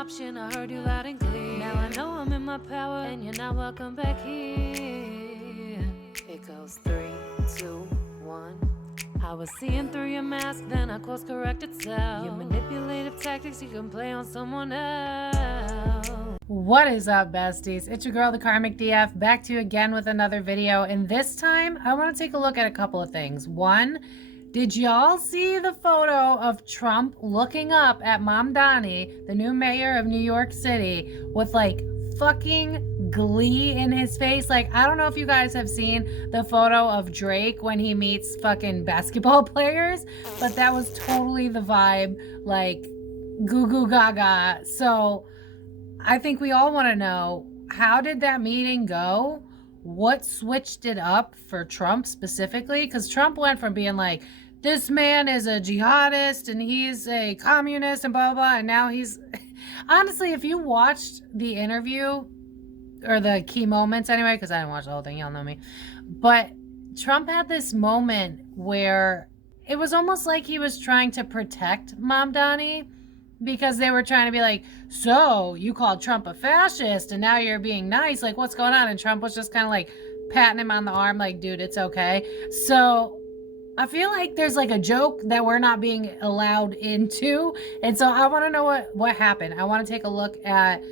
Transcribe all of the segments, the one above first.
option. I heard you loud and clear. Now I know I'm in my power, and you're not welcome back here. It goes 3, 2, 1. I was seeing through your mask, then I course corrected self. Your manipulative tactics you can play on someone else. What is up, besties? It's your girl, the Karmic DF, back to you again with another video. And this time, I want to take a look at a couple of things. One, did y'all see the photo of Trump looking up at Mamdani, the new mayor of New York City, with like fucking glee in his face? Like, I don't know if you guys have seen the photo of Drake when he meets fucking basketball players, but that was totally the vibe, like goo goo gaga. So I think we all want to know, how did that meeting go? What switched it up for Trump specifically? Because Trump went from being like, this man is a jihadist and he's a communist and blah, blah, blah. And now he's, honestly, if you watched the interview or the key moments anyway, because I didn't watch the whole thing, y'all know me. But Trump had this moment where it was almost like he was trying to protect Mamdani, because they were trying to be like, so you called Trump a fascist and now you're being nice, like what's going on? And Trump was just kind of like patting him on the arm like, dude, it's okay. So I feel like there's like a joke that we're not being allowed into. And so I want to know what happened. I want to take a look at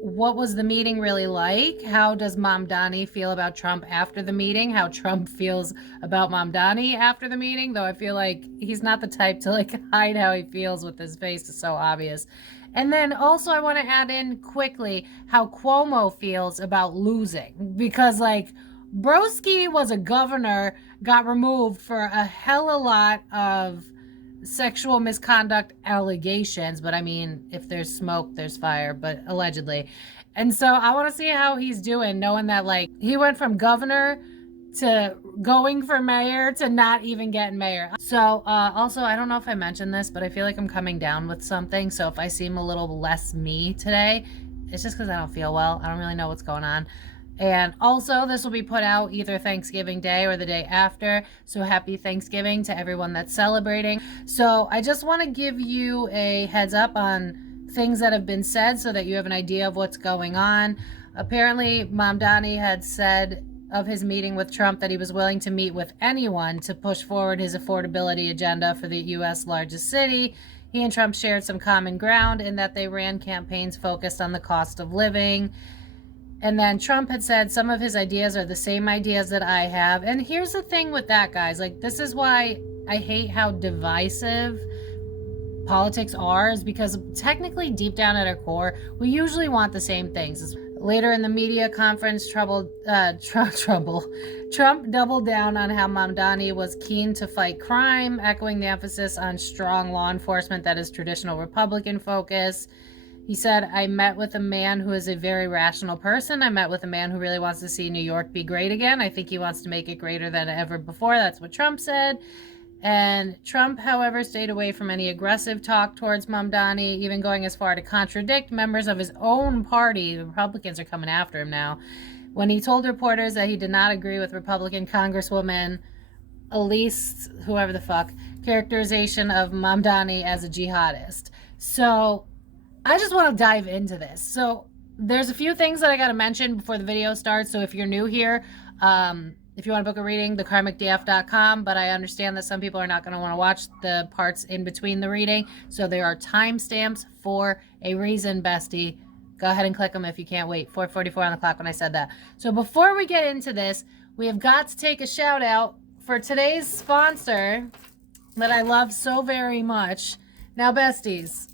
what was the meeting really like? How does Mamdani feel about Trump after the meeting? How Trump feels about Mamdani after the meeting? Though I feel like he's not the type to like hide how he feels with his face. It's so obvious. And then also I want to add in quickly how Cuomo feels about losing. Because like Broski was a governor, got removed for a hell of a lot of sexual misconduct allegations, but I mean, if there's smoke there's fire, but allegedly. And so I want to see how he's doing, knowing that like he went from governor to going for mayor to not even getting mayor. So also, I don't know if I mentioned this, but I feel like I'm coming down with something, so if I seem a little less me today, it's just because I don't feel well. I don't really know what's going on. And also, this will be put out either Thanksgiving Day or the day after. So happy Thanksgiving to everyone that's celebrating. So I just want to give you a heads up on things that have been said so that you have an idea of what's going on. Apparently, Mamdani had said of his meeting with Trump that he was willing to meet with anyone to push forward his affordability agenda for the U.S. largest city. He and Trump shared some common ground in that they ran campaigns focused on the cost of living. And then Trump had said some of his ideas are the same ideas that I have. And here's the thing with that, guys. Like, this is why I hate how divisive politics are, is because technically deep down at our core, we usually want the same things. Later in the media conference, Trump doubled down on how Mamdani was keen to fight crime, echoing the emphasis on strong law enforcement that is traditional Republican focus. He said, I met with a man who is a very rational person. I met with a man who really wants to see New York be great again. I think he wants to make it greater than ever before. That's what Trump said. And Trump, however, stayed away from any aggressive talk towards Mamdani, even going as far to contradict members of his own party. The Republicans are coming after him now, when he told reporters that he did not agree with Republican Congresswoman Elise, whoever the fuck, characterization of Mamdani as a jihadist. So I just want to dive into this. So there's a few things that I got to mention before the video starts. So if you're new here, if you want to book a reading, thekarmicdf.com, but I understand that some people are not going to want to watch the parts in between the reading. So there are timestamps for a reason, bestie. Go ahead and click them if you can't wait. 4:44 on the clock when I said that. So before we get into this, we have got to take a shout out for today's sponsor that I love so very much. Now, besties,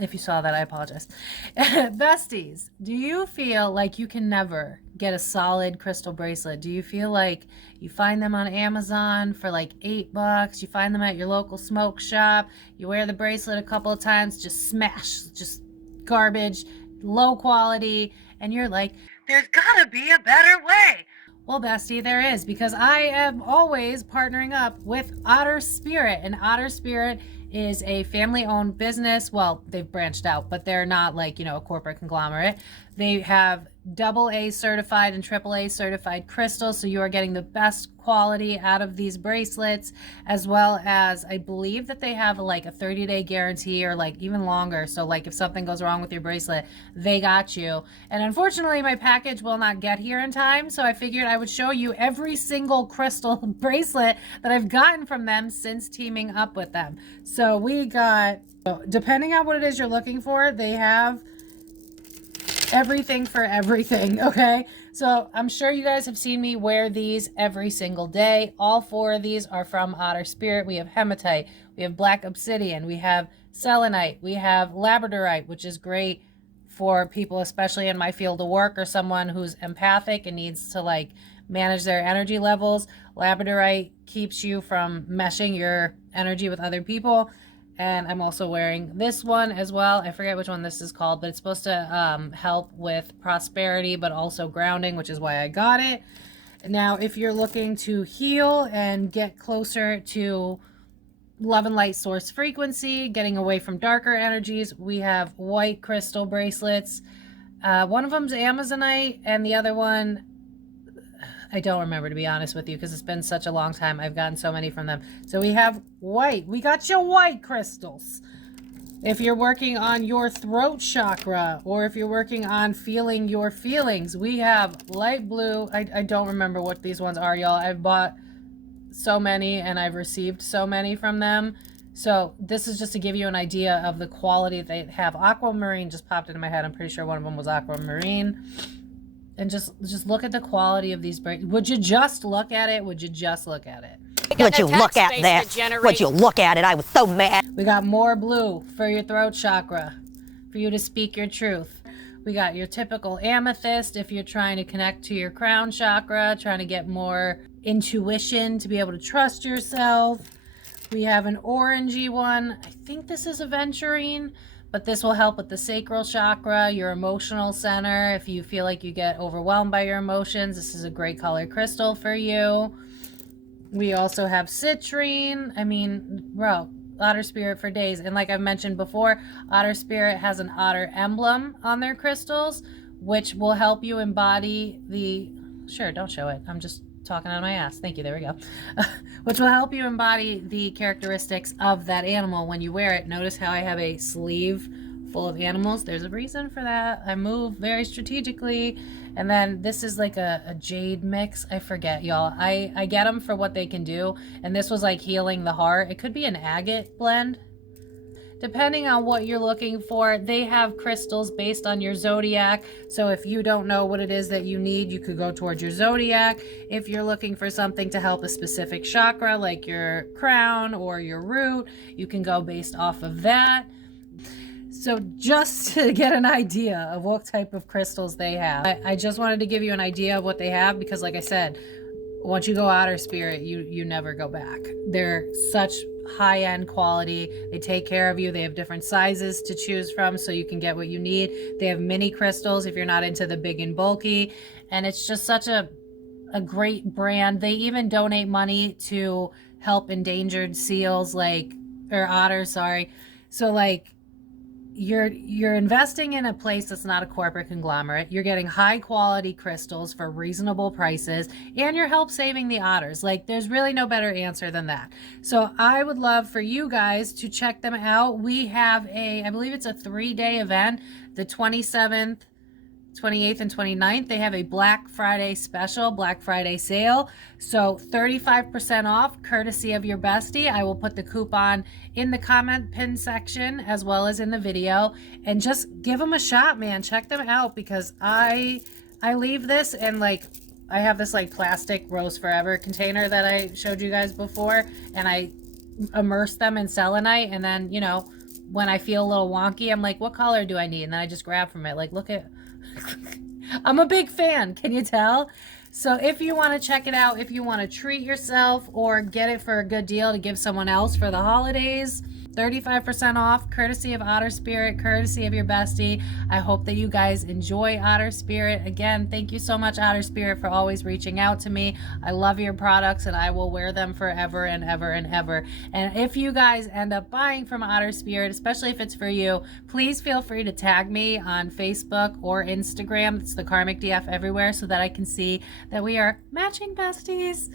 if you saw that, I apologize. Besties, do you feel like you can never get a solid crystal bracelet? Do you feel like you find them on Amazon for like $8? You find them at your local smoke shop. You wear the bracelet a couple of times, just smash, just garbage, low quality. And you're like, there's gotta be a better way. Well, bestie, there is, because I am always partnering up with Otter Spirit, and Otter Spirit is a family-owned business. Well, they've branched out, but they're not like, you know, a corporate conglomerate. They have AA certified and AAA certified crystals, so you are getting the best quality out of these bracelets, as well as I believe that they have like a 30-day guarantee, or like even longer. So like if something goes wrong with your bracelet, they got you. And unfortunately my package will not get here in time, so I figured I would show you every single crystal bracelet that I've gotten from them since teaming up with them. So we got, depending on what it is you're looking for, they have everything for everything. Okay, so I'm sure you guys have seen me wear these every single day. All 4 of these are from Otter Spirit. We have hematite, we have black obsidian, we have selenite, we have labradorite, which is great for people especially in my field of work, or someone who's empathic and needs to like manage their energy levels. Labradorite keeps you from meshing your energy with other people. And I'm also wearing this one as well. I forget which one this is called, but it's supposed to help with prosperity, but also grounding, which is why I got it. Now, if you're looking to heal and get closer to love and light source frequency, getting away from darker energies, we have white crystal bracelets. One of them's Amazonite, and the other one, I don't remember, to be honest with you, because it's been such a long time. I've gotten so many from them. So we have white. We got your white crystals. If you're working on your throat chakra, or if you're working on feeling your feelings, we have light blue. I don't remember what these ones are, y'all. I've bought so many and I've received so many from them. So this is just to give you an idea of the quality they have. Aquamarine just popped into my head. I'm pretty sure one of them was aquamarine. And just look at the quality of these bracelets. Would you just look at it? Would you just look at it? Would you look at that? Would you look at it? I was so mad. We got more blue for your throat chakra, for you to speak your truth. We got your typical amethyst if you're trying to connect to your crown chakra, trying to get more intuition to be able to trust yourself. We have an orangey one. I think this is aventurine, but this will help with the sacral chakra, your emotional center. If you feel like you get overwhelmed by your emotions, this is a great color crystal for you. We also have citrine. I mean, bro, Otter Spirit for days. And like I've mentioned before, Otter Spirit has an otter emblem on their crystals, which will help you embody the... Sure, don't show it. I'm just talking out of my ass. Thank you. There we go. Which will help you embody the characteristics of that animal when you wear it. Notice how I have a sleeve full of animals. There's a reason for that. I move very strategically. And then this is like a jade mix. I forget, y'all. I get them for what they can do. And this was like healing the heart. It could be an agate blend. Depending on what you're looking for, they have crystals based on your zodiac. So if you don't know what it is that you need, you could go towards your zodiac. If you're looking for something to help a specific chakra, like your crown or your root, you can go based off of that. So just to get an idea of what type of crystals they have, I just wanted to give you an idea of what they have, because like I said, once you go Otter Spirit, you never go back. They're such high-end quality. They take care of you. They have different sizes to choose from, so you can get what you need. They have mini crystals if you're not into the big and bulky, and it's just such a great brand. They even donate money to help endangered seals, like, or otters, sorry. So like, you're investing in a place that's not a corporate conglomerate. You're getting high quality crystals for reasonable prices, and you're help saving the otters. Like, there's really no better answer than that. So I would love for you guys to check them out. We have I believe it's a 3-day event, the 27th, 28th and 29th. They have a Black Friday special, Black Friday sale. So 35% off, courtesy of your bestie. I will put the coupon in the comment pin section as well as in the video. And just give them a shot, man. Check them out, because I leave this, and like, I have this like plastic Rose Forever container that I showed you guys before, and I immerse them in selenite, and then, you know, when I feel a little wonky, I'm like, what color do I need? And then I just grab from it. Like, look at... I'm a big fan, can you tell? So if you want to check it out, if you want to treat yourself or get it for a good deal to give someone else for the holidays, 35% off, courtesy of Otter Spirit, courtesy of your bestie. I hope that you guys enjoy Otter Spirit. Again, thank you so much, Otter Spirit, for always reaching out to me. I love your products and I will wear them forever and ever and ever. And if you guys end up buying from Otter Spirit, especially if it's for you, please feel free to tag me on Facebook or Instagram. It's the Karmic DF everywhere, so that I can see that we are matching besties.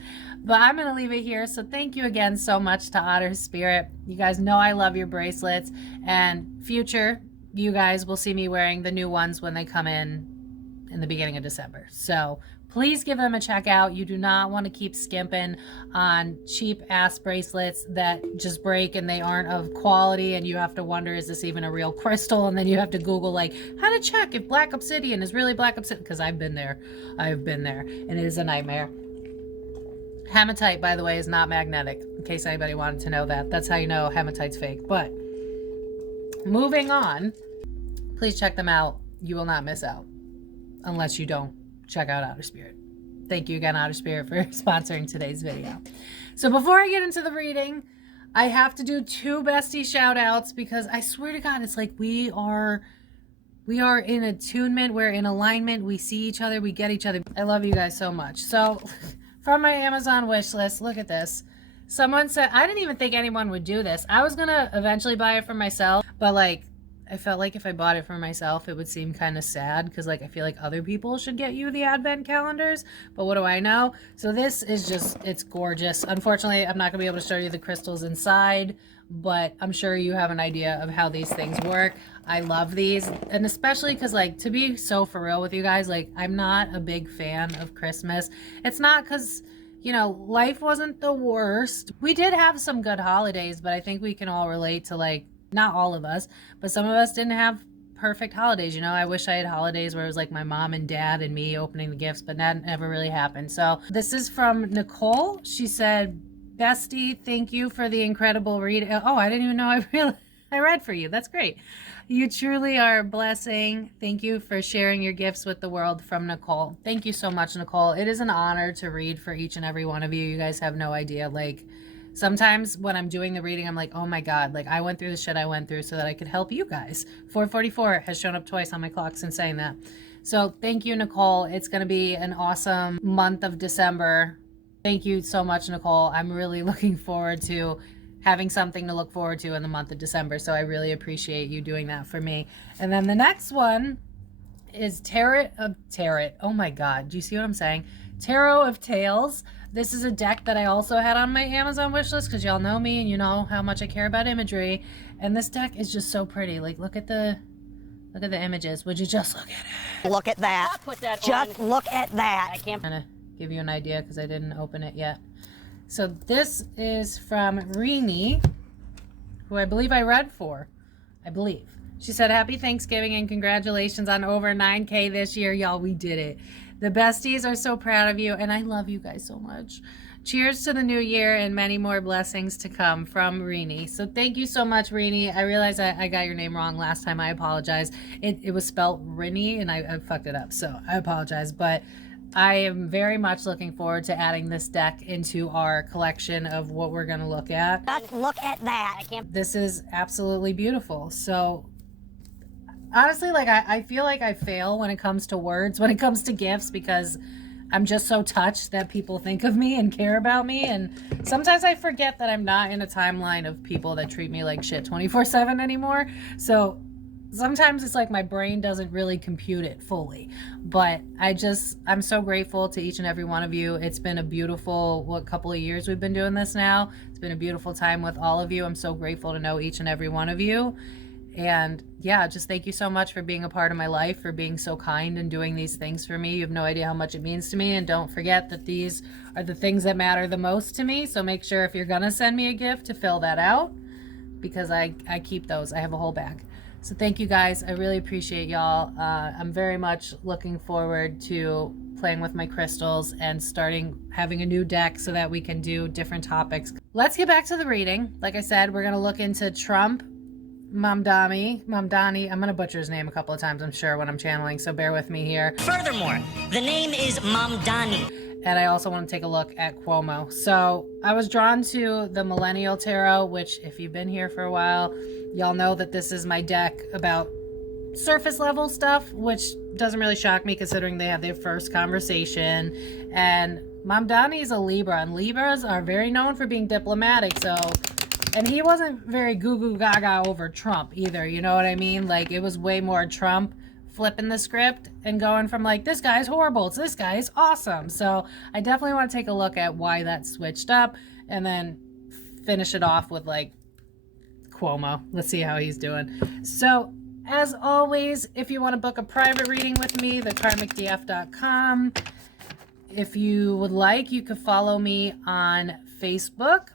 But I'm going to leave it here. So thank you again so much to Otter Spirit. You guys know I love your bracelets, and future, you guys will see me wearing the new ones when they come in the beginning of December. So please give them a check out. You do not want to keep skimping on cheap ass bracelets that just break and they aren't of quality, and you have to wonder, is this even a real crystal? And then you have to Google like how to check if black obsidian is really black obsidian, because I've been there, and it is a nightmare. Hematite, by the way, is not magnetic, in case anybody wanted to know that. That's how you know hematite's fake. But moving on, please check them out. You will not miss out unless you don't check out Outer Spirit. Thank you again, Outer Spirit, for sponsoring today's video. So before I get into the reading, I have to do 2 bestie shout outs, because I swear to God, it's like we are in attunement, we're in alignment, we see each other, we get each other. I love you guys so much. So from my Amazon wish list, look at this. Someone said, I didn't even think anyone would do this. I was gonna eventually buy it for myself, but like, I felt like if I bought it for myself, it would seem kind of sad, because like I feel like other people should get you the advent calendars, but what do I know? So this is just, it's gorgeous. Unfortunately, I'm not gonna be able to show you the crystals inside, but I'm sure you have an idea of how these things work. I love these, and especially because, like, to be so for real with you guys, like, I'm not a big fan of Christmas. It's not because, you know, life wasn't the worst. We did have some good holidays, but I think we can all relate to, like, not all of us, but some of us didn't have perfect holidays. You know, I wish I had holidays where it was like my mom and dad and me opening the gifts, but that never really happened. So this is from Nicole. She said, Bestie, thank you for the incredible read. Oh, I didn't even know I read for you. That's great. You truly are a blessing. Thank you for sharing your gifts with the world, from Nicole. Thank you so much, Nicole. It is an honor to read for each and every one of you. You guys have no idea. Like, sometimes when I'm doing the reading, I'm like, oh my God, like I went through the shit I went through so that I could help you guys. 444 has shown up twice on my clock since saying that. So thank you, Nicole. It's going to be an awesome month of December. Thank you so much, Nicole. I'm really looking forward to having something to look forward to in the month of December. So I really appreciate you doing that for me. And then the next one is Tarot. Oh my God. Do you see what I'm saying? Tarot of Tales. This is a deck that I also had on my Amazon wishlist, because y'all know me and you know how much I care about imagery. And this deck is just so pretty. Like, look at the images. Would you just look at it? Look at that. Just look at that. I can't kind of give you an idea because I didn't open it yet. So this is from Rini, who I believe I read for. I believe. She said, happy Thanksgiving and congratulations on over 9K this year. Y'all, we did it. The besties are so proud of you, and I love you guys so much. Cheers to the new year and many more blessings to come, from Rini. So thank you so much, Rini. I realized I got your name wrong last time. I apologize. It was spelled Rini, and I fucked it up, so I apologize. But I am very much looking forward to adding this deck into our collection of what we're going to look at. Just look at that. This is absolutely beautiful. So honestly, like I feel like I fail when it comes to words, when it comes to gifts, because I'm just so touched that people think of me and care about me. And sometimes I forget that I'm not in a timeline of people that treat me like shit 24/7 anymore. So sometimes it's like my brain doesn't really compute it fully. But I'm so grateful to each and every one of you. It's been a beautiful, couple of years we've been doing this now. It's been a beautiful time with all of you. I'm so grateful to know each and every one of you. And yeah, just thank you so much for being a part of my life, for being so kind and doing these things for me. You have no idea how much it means to me. And don't forget that these are the things that matter the most to me. So make sure if you're gonna send me a gift to fill that out, because I keep those. I have a whole bag. So thank you guys. I really appreciate y'all. I'm very much looking forward to playing with my crystals and having a new deck so that we can do different topics. Let's get back to the reading. Like I said, we're gonna look into Trump Mamdani. I'm going to butcher his name a couple of times, I'm sure, when I'm channeling, so bear with me here. Furthermore, the name is Mamdani. and I also want to take a look at Cuomo. So I was drawn to the Millennial Tarot, which if you've been here for a while, y'all know that this is my deck about surface level stuff, which doesn't really shock me considering they have their first conversation. And Mamdani is a Libra, and Libras are very known for being diplomatic. So, and he wasn't very goo goo gaga over Trump either, you know what I mean? Like, it was way more Trump flipping the script and going from like, this guy's horrible to this guy is awesome. So I definitely want to take a look at why that switched up, and then finish it off with like Cuomo. Let's see how he's doing. So as always, if you want to book a private reading with me, thekarmicdf.com. If you would like, you could follow me on Facebook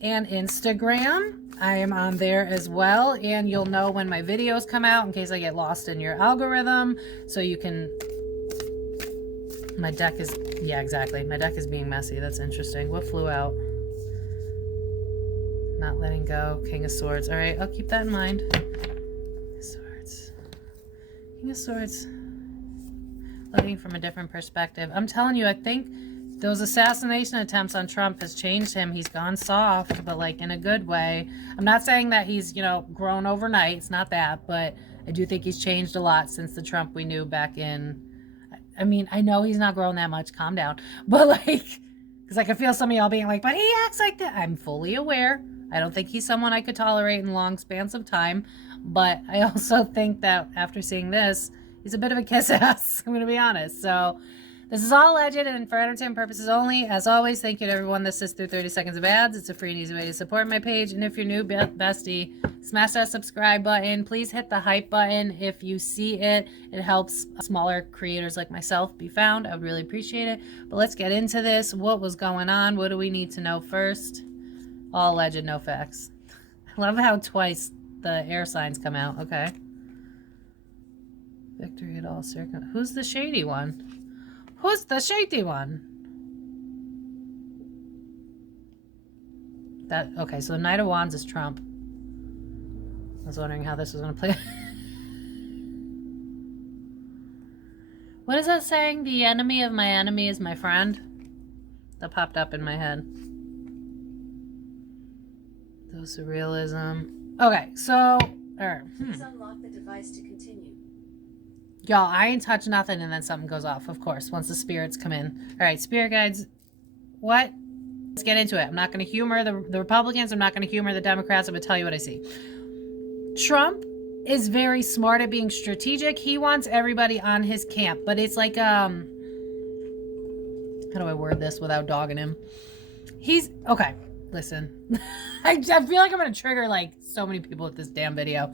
and Instagram. I am on there as well, and you'll know when my videos come out in case I get lost in your algorithm. So you can... My deck is... Yeah, exactly. My deck is being messy. That's interesting. What flew out? Not letting go. King of Swords. All right, I'll keep that in mind. King of Swords. Looking from a different perspective. I'm telling you, I think those assassination attempts on Trump has changed him. He's gone soft, but like in a good way. I'm not saying that he's, you know, grown overnight. It's not that, but I do think he's changed a lot since the Trump we knew back in... I mean, I know he's not grown that much. Calm down. But like, because I can feel some of y'all being like, but he acts like that. I'm fully aware. I don't think he's someone I could tolerate in long spans of time. But I also think that after seeing this, he's a bit of a kiss ass. I'm going to be honest. So this is all alleged and for entertainment purposes only. As always, thank you to everyone that sits through 30 seconds of ads. It's a free and easy way to support my page. And if you're new, bestie, smash that subscribe button. Please hit the hype button if you see it. It helps smaller creators like myself be found. I would really appreciate it. But let's get into this. What was going on? What do we need to know first? All alleged, no facts. I love how twice the air signs come out. Okay. Victory at all circum. Who's the shady one? Who's the shady one? That okay, so the Knight of Wands is Trump. I was wondering how this was gonna play. What is that saying? The enemy of my enemy is my friend? That popped up in my head. Dose of realism. Okay, so Please unlock the device to continue. Y'all, I ain't touch nothing and then something goes off, of course, once the spirits come in. All right, spirit guides, what? Let's get into it. I'm not going to humor the Republicans. I'm not going to humor the Democrats. I'm going to tell you what I see. Trump is very smart at being strategic. He wants everybody on his camp, but it's like, how do I word this without dogging him? He's, okay, listen. I feel like I'm going to trigger like so many people with this damn video.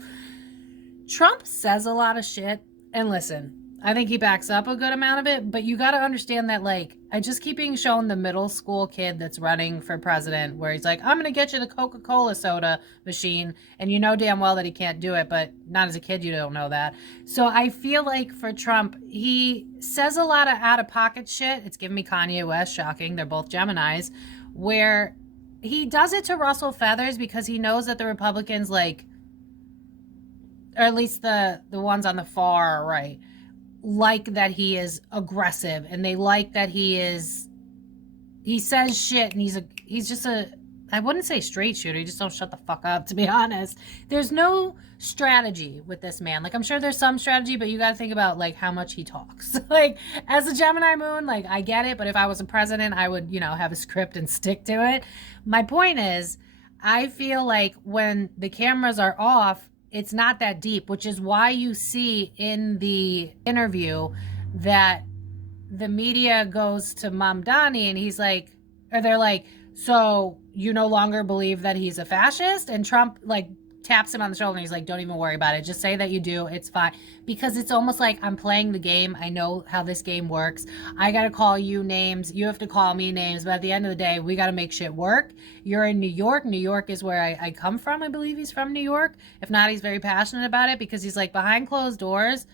Trump says a lot of shit. And listen, I think he backs up a good amount of it, but you got to understand that, like, I just keep being shown the middle school kid that's running for president where he's like, I'm going to get you the Coca-Cola soda machine. And you know damn well that he can't do it, but not as a kid, you don't know that. So I feel like for Trump, he says a lot of out-of-pocket shit. It's giving me Kanye West, shocking. They're both Geminis, where he does it to rustle feathers because he knows that the Republicans, like, or at least the ones on the far right, like that he is aggressive, and they like that he says shit, and he's just a, I wouldn't say straight shooter, he just don't shut the fuck up, to be honest. There's no strategy with this man. Like, I'm sure there's some strategy, but you got to think about, like, how much he talks. Like, as a Gemini moon, like, I get it, but if I was a president, I would, you know, have a script and stick to it. My point is, I feel like when the cameras are off, it's not that deep, which is why you see in the interview that the media goes to Mamdani and he's like, or they're like, so you no longer believe that he's a fascist? And Trump like taps him on the shoulder and he's like, don't even worry about it. Just say that you do. It's fine. Because it's almost like I'm playing the game. I know how this game works. I got to call you names. You have to call me names. But at the end of the day, we got to make shit work. You're in New York. New York is where I come from. I believe he's from New York. If not, he's very passionate about it because he's like, behind closed doors,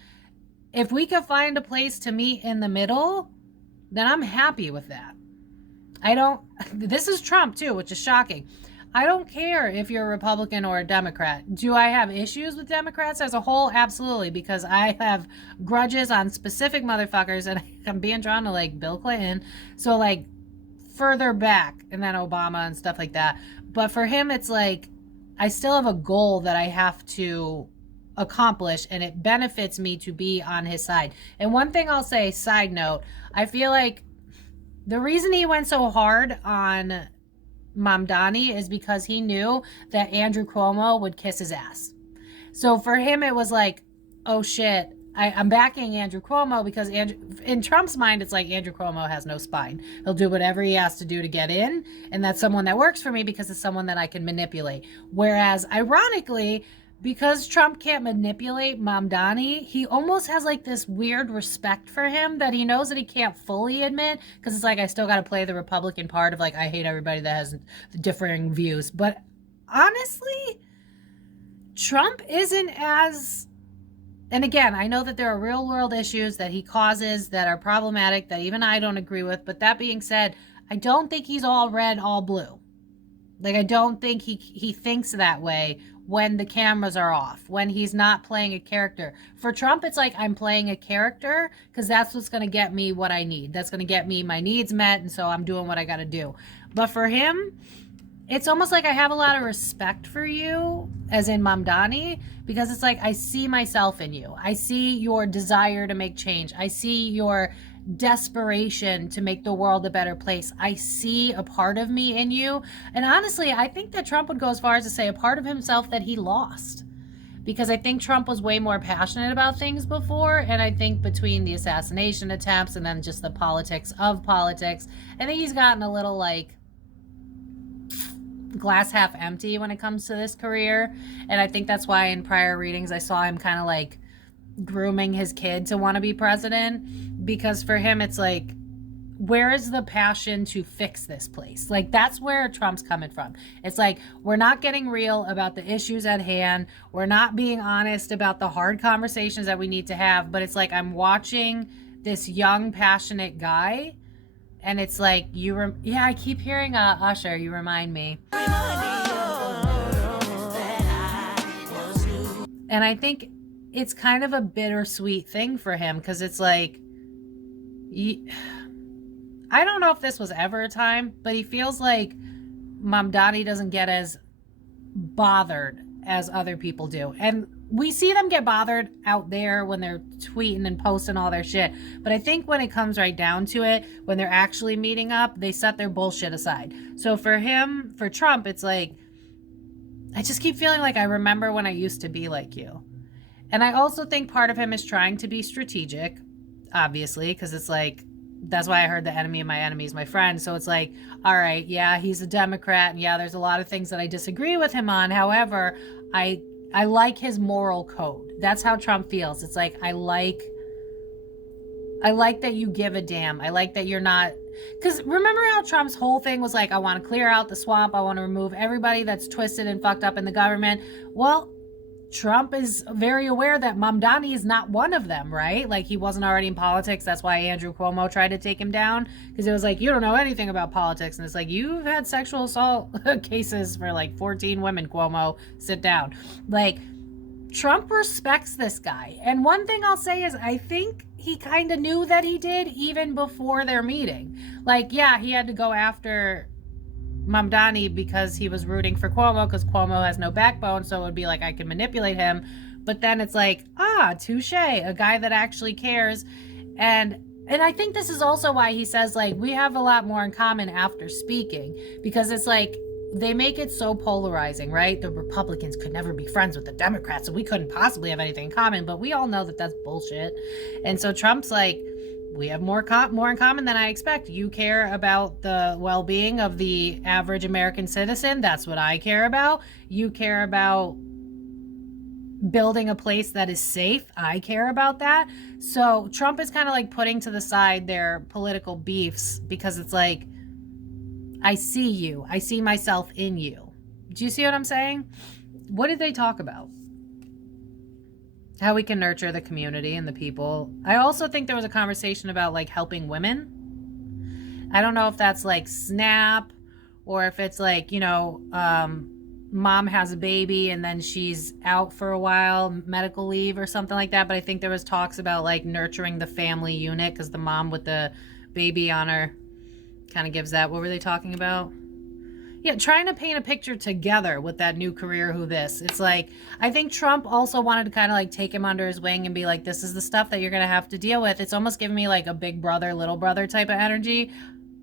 if we could find a place to meet in the middle, then I'm happy with that. This is Trump too, which is shocking. I don't care if you're a Republican or a Democrat. Do I have issues with Democrats as a whole? Absolutely, because I have grudges on specific motherfuckers, and I'm being drawn to like Bill Clinton. So like further back, and then Obama and stuff like that. But for him, it's like I still have a goal that I have to accomplish, and it benefits me to be on his side. And one thing I'll say, side note, I feel like the reason he went so hard on Mamdani is because he knew that Andrew Cuomo would kiss his ass. So for him, it was like, oh shit, I'm backing Andrew Cuomo because in Trump's mind, it's like Andrew Cuomo has no spine. He'll do whatever he has to do to get in. And that's someone that works for me because it's someone that I can manipulate. Whereas ironically, because Trump can't manipulate Mamdani, he almost has like this weird respect for him that he knows that he can't fully admit, because it's like, I still got to play the Republican part of like, I hate everybody that has differing views. But honestly, Trump isn't as, and again, I know that there are real world issues that he causes that are problematic that even I don't agree with. But that being said, I don't think he's all red, all blue. Like, I don't think he thinks that way when the cameras are off, when he's not playing a character. For Trump, it's like, I'm playing a character because that's what's going to get me what I need. That's going to get me my needs met, and so I'm doing what I got to do. But for him, it's almost like I have a lot of respect for you, as in Mamdani, because it's like, I see myself in you. I see your desire to make change. I see your desperation to make the world a better place. I see a part of me in you. And honestly, I think that Trump would go as far as to say a part of himself that he lost. Because I think Trump was way more passionate about things before. And I think between the assassination attempts and then just the politics of politics, I think he's gotten a little like glass half empty when it comes to this career. And I think that's why in prior readings I saw him kind of like grooming his kid to want to be president, because for him it's like, where is the passion to fix this place? Like, that's where Trump's coming from. It's like, we're not getting real about the issues at hand. We're not being honest about the hard conversations that we need to have. But it's like, I'm watching this young, passionate guy, and it's like, yeah, I keep hearing Usher, you remind me. And I think it's kind of a bittersweet thing for him, because it's like, I don't know if this was ever a time, but he feels like Mamdani doesn't get as bothered as other people do. And we see them get bothered out there when they're tweeting and posting all their shit. But I think when it comes right down to it, when they're actually meeting up, they set their bullshit aside. So for him, for Trump, it's like, I just keep feeling like I remember when I used to be like you. And I also think part of him is trying to be strategic, obviously, because it's like, that's why I heard the enemy of my enemy is my friend. So it's like, all right, yeah, he's a Democrat, and yeah, there's a lot of things that I disagree with him on. However, I like his moral code. That's how Trump feels. It's like, I like that you give a damn. I like that you're not, because remember how Trump's whole thing was like, I want to clear out the swamp. I want to remove everybody that's twisted and fucked up in the government. Well, Trump is very aware that Mamdani is not one of them, right? Like, he wasn't already in politics. That's why Andrew Cuomo tried to take him down, because it was like, you don't know anything about politics. And it's like, you've had sexual assault cases for like 14 women, Cuomo. Sit down. Like, Trump respects this guy. And one thing I'll say is, I think he kind of knew that he did even before their meeting. Like, yeah, he had to go after Mamdani because he was rooting for Cuomo, because Cuomo has no backbone, so it would be like, I can manipulate him. But then it's like, touche, a guy that actually cares. And I think this is also why he says, like, we have a lot more in common after speaking, because it's like, they make it so polarizing, right? The Republicans could never be friends with the Democrats, so we couldn't possibly have anything in common. But we all know that that's bullshit. And so Trump's like, we have more in common than I expect. You care about the well-being of the average American citizen. That's what I care about. You care about building a place that is safe. I care about that. So Trump is kind of like putting to the side their political beefs, because it's like, I see you. I see myself in you. Do you see what I'm saying? What did they talk about? How we can nurture the community and the people. I also think there was a conversation about like helping women. I don't know if that's like SNAP or if it's like, you know, mom has a baby and then she's out for a while, medical leave or something like that. But I think there was talks about like nurturing the family unit because the mom with the baby on her kind of gives that. What were they talking about? Yeah, trying to paint a picture together with that new career, who this. It's like, I think Trump also wanted to kind of like take him under his wing and be like, this is the stuff that you're going to have to deal with. It's almost giving me like a big brother, little brother type of energy.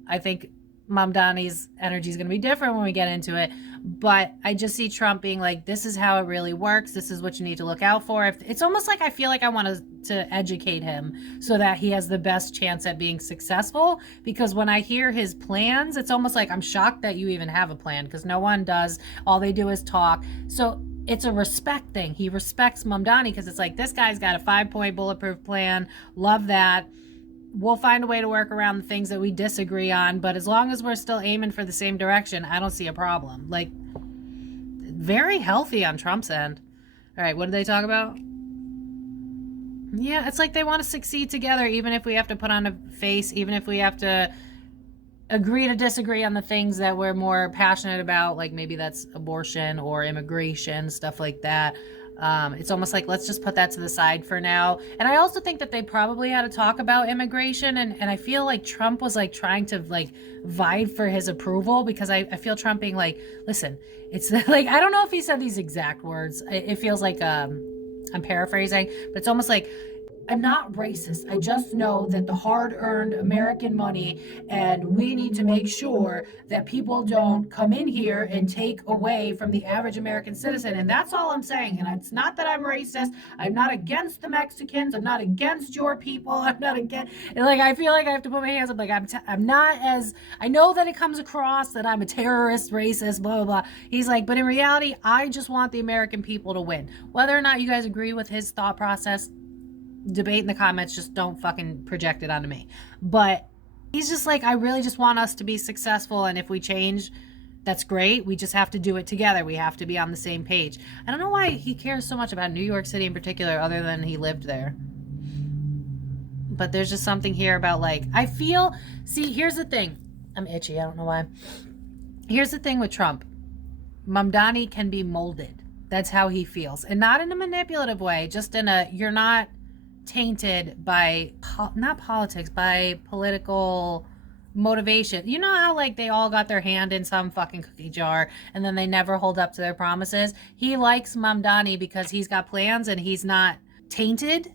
I think Mamdani's energy is going to be different when we get into it. But I just see Trump being like, this is how it really works. This is what you need to look out for. It's almost like I feel like I want to educate him so that he has the best chance at being successful. Because when I hear his plans, it's almost like I'm shocked that you even have a plan because no one does. All they do is talk. So it's a respect thing. He respects Mamdani because it's like, this guy's got a 5-point bulletproof plan. Love that. We'll find a way to work around the things that we disagree on, but as long as we're still aiming for the same direction, I don't see a problem. Like, very healthy on Trump's end. All right, what did they talk about? Yeah, it's like they want to succeed together, even if we have to put on a face, even if we have to agree to disagree on the things that we're more passionate about, like maybe that's abortion or immigration, stuff like that. It's almost like, let's just put that to the side for now. And I also think that they probably had to talk about immigration. And I feel like Trump was like trying to like vie for his approval because I feel Trump being like, listen, it's like, I don't know if he said these exact words. It feels like, I'm paraphrasing, but it's almost like, I'm not racist. I just know that the hard-earned American money, and we need to make sure that people don't come in here and take away from the average American citizen. And that's all I'm saying. And it's not that I'm racist. I'm not against the Mexicans. I'm not against your people. I'm not against. Like, I feel like I have to put my hands up. Like, I'm not as. I know that it comes across that I'm a terrorist, racist, blah, blah, blah. He's like, but in reality, I just want the American people to win. Whether or not you guys agree with his thought process, debate in the comments, just don't fucking project it onto me. But he's just like, I really just want us to be successful, and if we change, that's great. We just have to do it together. We have to be on the same page. I don't know why he cares so much about New York City in particular, other than he lived there. But there's just something here about like, I feel, see, here's the thing. I'm itchy, I don't know why. Here's the thing with Trump. Mamdani can be molded. That's how he feels. And not in a manipulative way, just in a, you're not tainted by not politics, by political motivation. You know how like they all got their hand in some fucking cookie jar and then they never hold up to their promises? He likes Mamdani because he's got plans and he's not tainted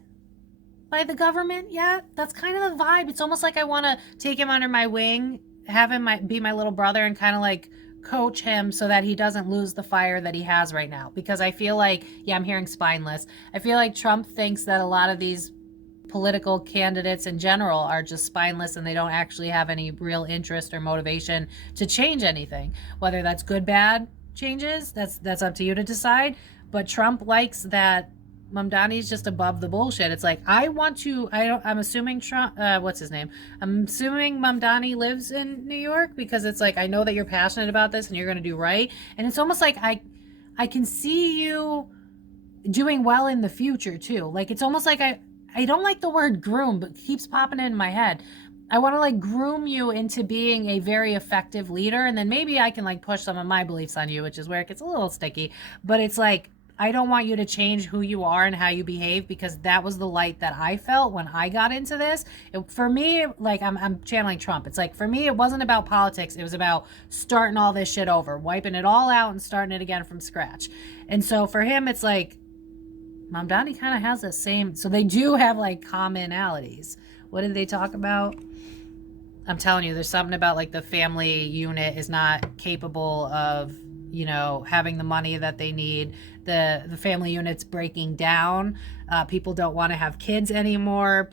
by the government yet. That's kind of the vibe. It's almost like I want to take him under my wing, have him be my little brother, and kind of like coach him so that he doesn't lose the fire that he has right now. Because I feel like, yeah, I'm hearing spineless. I feel like Trump thinks that a lot of these political candidates in general are just spineless and they don't actually have any real interest or motivation to change anything. Whether that's good, bad changes, that's up to you to decide. But Trump likes that Mamdani's just above the bullshit. It's like, I'm assuming Trump, what's his name? I'm assuming Mamdani lives in New York because it's like, I know that you're passionate about this and you're going to do right. And it's almost like I can see you doing well in the future too. Like, it's almost like I don't like the word groom, but it keeps popping in my head. I want to like groom you into being a very effective leader. And then maybe I can like push some of my beliefs on you, which is where it gets a little sticky. But it's like, I don't want you to change who you are and how you behave, because that was the light that I felt when I got into this. For me, like I'm channeling Trump. It's like, for me, it wasn't about politics. It was about starting all this shit over, wiping it all out and starting it again from scratch. And so for him, it's like, Mamdani kind of has the same. So they do have like commonalities. What did they talk about? I'm telling you, there's something about like the family unit is not capable of, you know, having the money that they need. The family unit's breaking down. People don't want to have kids anymore.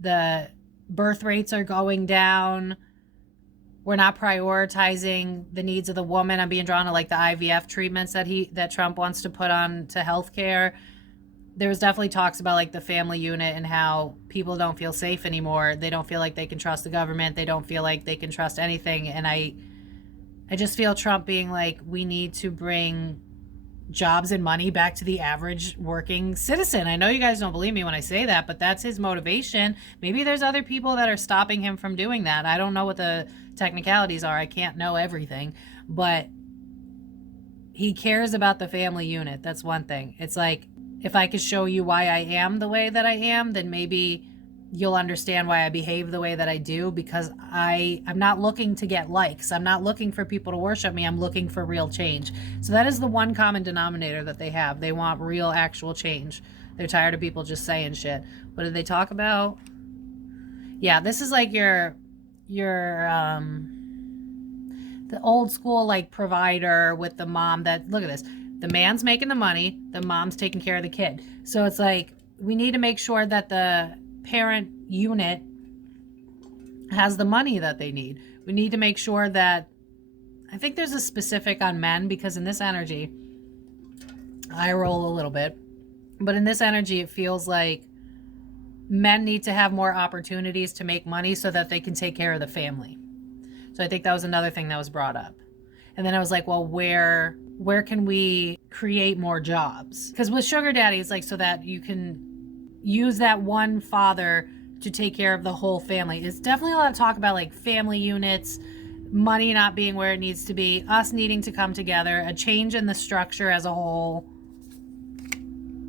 The birth rates are going down. We're not prioritizing the needs of the woman. I'm being drawn to like the IVF treatments that Trump wants to put on to healthcare. There was definitely talks about like the family unit and how people don't feel safe anymore. They don't feel like they can trust the government. They don't feel like they can trust anything. And I just feel Trump being like, we need to bring jobs and money back to the average working citizen. I know you guys don't believe me when I say that, but that's his motivation. Maybe there's other people that are stopping him from doing that. I don't know what the technicalities are. I can't know everything, but he cares about the family unit. That's one thing. It's like, if I could show you why I am the way that I am, then maybe you'll understand why I behave the way that I do, because I'm not looking to get likes. I'm not looking for people to worship me. I'm looking for real change. So that is the one common denominator that they have. They want real, actual change. They're tired of people just saying shit. What did they talk about? Yeah, this is like your the old school like provider with the mom that, look at this. The man's making the money, the mom's taking care of the kid. So it's like, we need to make sure that the parent unit has the money that they need. We need to make sure that, I think there's a specific on men, because in this energy, I roll a little bit, but in this energy, it feels like men need to have more opportunities to make money so that they can take care of the family. So I think that was another thing that was brought up. And then I was like, well, where can we create more jobs? Because with sugar daddy, it's like so that you can use that one father to take care of the whole family. It's definitely a lot of talk about like family units, money not being where it needs to be, us needing to come together, a change in the structure as a whole.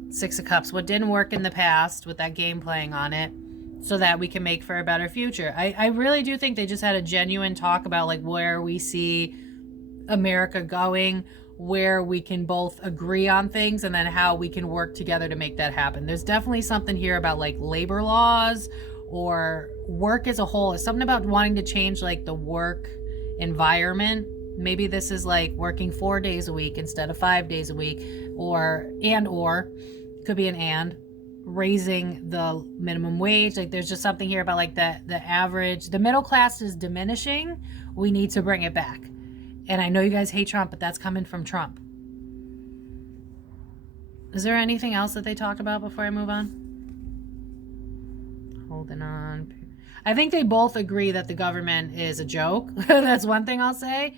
Six of Cups, what didn't work in the past with that game playing on it, so that we can make for a better future. I really do think they just had a genuine talk about like where we see America going, where we can both agree on things, and then how we can work together to make that happen. There's definitely something here about like labor laws or work as a whole. It's something about wanting to change like the work environment. Maybe this is like working 4 days a week instead of 5 days a week, or could be an and raising the minimum wage. Like there's just something here about like the average, the middle class is diminishing. We need to bring it back. And I know you guys hate Trump, but that's coming from Trump. Is there anything else that they talked about before I move on? Holding on. I think they both agree that the government is a joke. That's one thing I'll say,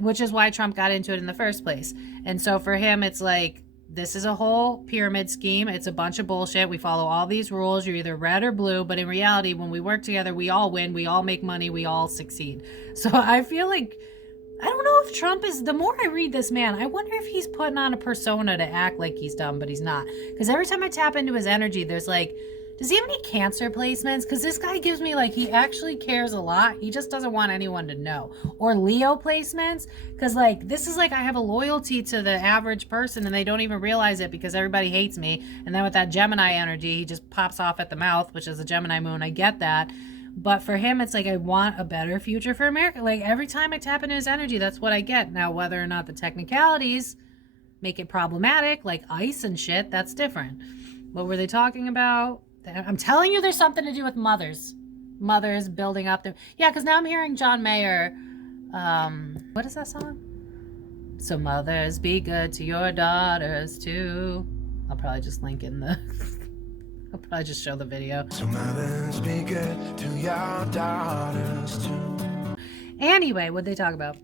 which is why Trump got into it in the first place. And so for him, it's like, this is a whole pyramid scheme. It's a bunch of bullshit. We follow all these rules. You're either red or blue. But in reality, when we work together, we all win. We all make money. We all succeed. So I feel like, I don't know if Trump is, the more I read this man, I wonder if he's putting on a persona to act like he's dumb, but he's not. Because every time I tap into his energy, there's like, does he have any Cancer placements? Because this guy gives me like, he actually cares a lot. He just doesn't want anyone to know. Or Leo placements. Because like, this is like, I have a loyalty to the average person and they don't even realize it because everybody hates me. And then with that Gemini energy, he just pops off at the mouth, which is a Gemini moon. I get that. But for him, it's like, I want a better future for America. Like every time I tap into his energy, that's what I get. Now, whether or not the technicalities make it problematic, like ice and shit, that's different. What were they talking about? I'm telling you, there's something to do with mothers. Mothers building up their... Yeah, because now I'm hearing John Mayer. What is that song? So mothers, be good to your daughters, too. I'll probably just link in the... I'll probably just show the video. So mothers, be good to your daughters, too. Anyway, what'd they talk about?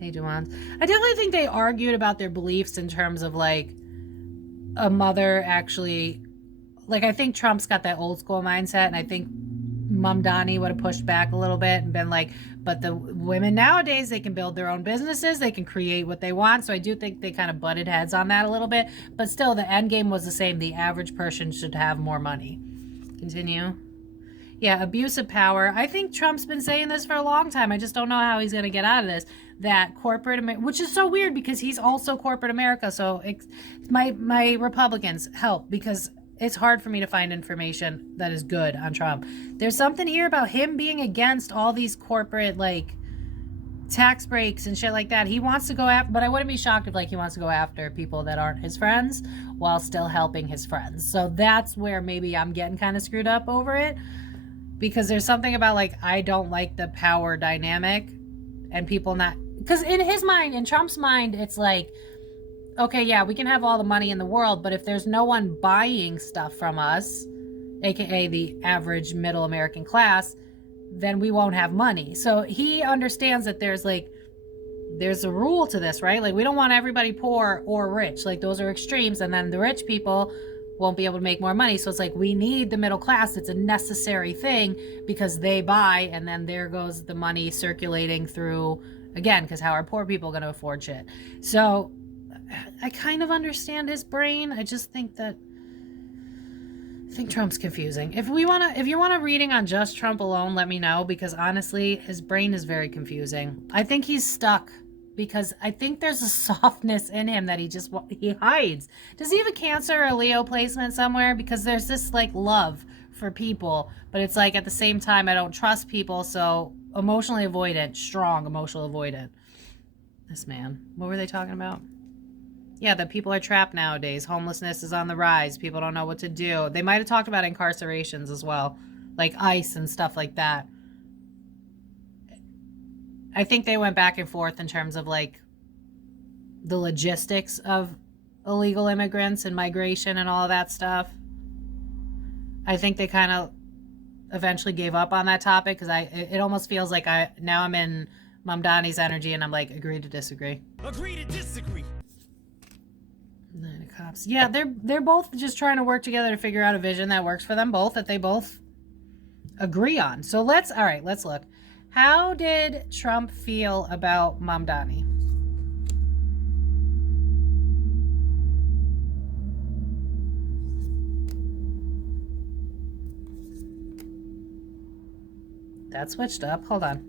Hey, Juans. I definitely think they argued about their beliefs in terms of, like, a mother actually... Like, I think Trump's got that old school mindset, and I think Mamdani would have pushed back a little bit and been like, but the women nowadays, they can build their own businesses, they can create what they want. So I do think they kind of butted heads on that a little bit, but still the end game was the same. The average person should have more money. Continue. Yeah, abuse of power. I think Trump's been saying this for a long time. I just don't know how he's going to get out of this. That corporate America, which is so weird because he's also corporate America. So my Republicans help, because it's hard for me to find information that is good on Trump. There's something here about him being against all these corporate, like, tax breaks and shit like that. He wants to go after, but I wouldn't be shocked if, like, he wants to go after people that aren't his friends while still helping his friends. So that's where maybe I'm getting kind of screwed up over it, because there's something about, like, I don't like the power dynamic and people not, because in his mind, in Trump's mind, it's like, okay, yeah, we can have all the money in the world, but if there's no one buying stuff from us, aka the average middle American class, then we won't have money. So he understands that there's like there's a rule to this, right? Like, we don't want everybody poor or rich. Like, those are extremes, and then the rich people won't be able to make more money. So it's like, we need the middle class. It's a necessary thing because they buy, and then there goes the money circulating through, again, because how are poor people going to afford shit? So I kind of understand his brain. I just think that I think Trump's confusing. If you want a reading on just Trump alone, let me know, because honestly, his brain is very confusing. I think he's stuck because I think there's a softness in him that he hides. Does he have a Cancer or a Leo placement somewhere? Because there's this like love for people, but it's like at the same time I don't trust people, so emotionally avoidant, strong emotional avoidant. This man, what were they talking about? Yeah, that people are trapped nowadays. Homelessness is on the rise. People don't know what to do. They might have talked about incarcerations as well, like ICE and stuff like that. I think they went back and forth in terms of like the logistics of illegal immigrants and migration and all of that stuff. I think they kind of eventually gave up on that topic because it almost feels like now I'm in Mamdani's energy and I'm like, agree to disagree. Agree to disagree. Nine of Cups. Yeah, they're both just trying to work together to figure out a vision that works for them both, that they both agree on. So let's look. How did Trump feel about Mamdani? That switched up. Hold on.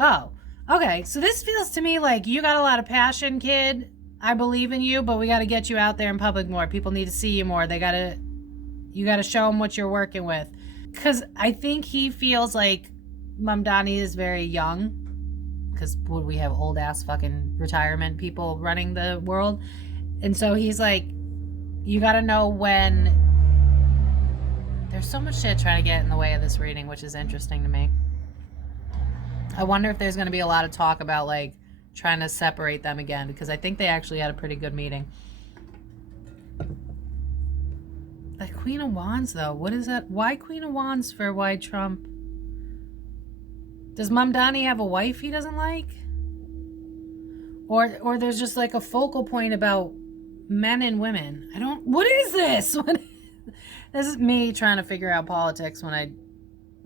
Oh, okay. So this feels to me like you got a lot of passion, kid. I believe in you, but we got to get you out there in public more. People need to see you more. You got to show them what you're working with. Because I think he feels like Mamdani is very young. Because would we have old ass fucking retirement people running the world? And so he's like, you got to know when. There's so much shit trying to get in the way of this reading, which is interesting to me. I wonder if there's going to be a lot of talk about like trying to separate them again, because I think they actually had a pretty good meeting. The Queen of Wands, though, what is that? Why Queen of Wands for why Trump? Does Mamdani have a wife he doesn't like? Or there's just like a focal point about men and women. What is this? This is me trying to figure out politics when I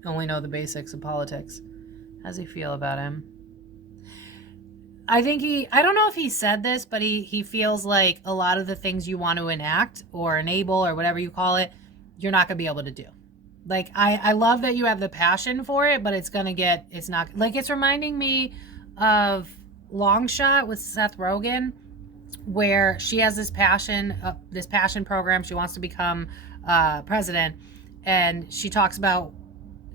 only know the basics of politics. How does he feel about him? I don't know if he said this, but he feels like a lot of the things you want to enact or enable or whatever you call it, you're not going to be able to do. Like, I love that you have the passion for it, but it's not, like, it's reminding me of Long Shot with Seth Rogen, where she has this passion program. She wants to become president, and she talks about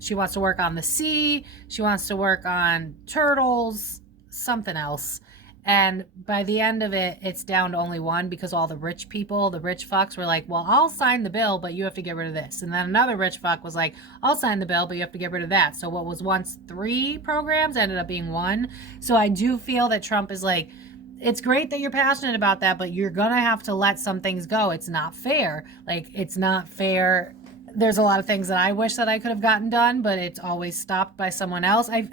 she wants to work on the sea, she wants to work on turtles, something else. And by the end of it, it's down to only one, because all the rich people, the rich fucks were like, well, I'll sign the bill, but you have to get rid of this. And then another rich fuck was like, I'll sign the bill, but you have to get rid of that. So what was once 3 programs ended up being 1. So I do feel that Trump is like, it's great that you're passionate about that, but you're going to have to let some things go. It's not fair. Like, it's not fair. There's a lot of things that I wish that I could have gotten done, but it's always stopped by someone else. I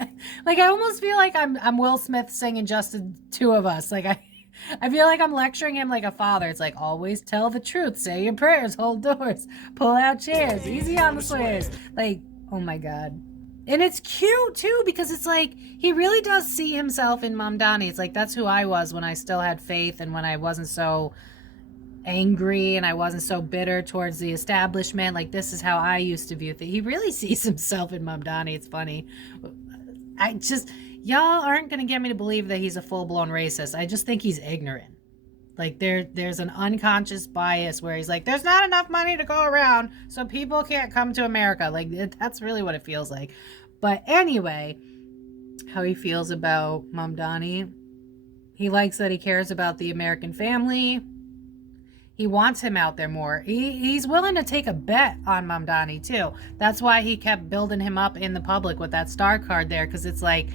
almost feel like I'm Will Smith singing Just the Two of Us. Like, I feel like I'm lecturing him like a father. It's like, always tell the truth, say your prayers, hold doors, pull out chairs, easy on the swears. Like, oh my God. And it's cute too, because it's like, he really does see himself in Mamdani. It's like, that's who I was when I still had faith and when I wasn't so angry and I wasn't so bitter towards the establishment. Like, this is how I used to view things. He really sees himself in Mamdani. It's funny. Y'all aren't going to get me to believe that he's a full-blown racist. I just think he's ignorant. Like, there's an unconscious bias where he's like, there's not enough money to go around, so people can't come to America. Like, that's really what it feels like. But anyway, how he feels about Mamdani. He likes that he cares about the American family. He wants him out there more. He's willing to take a bet on Mamdani too. That's why he kept building him up in the public with that star card there, because it's like,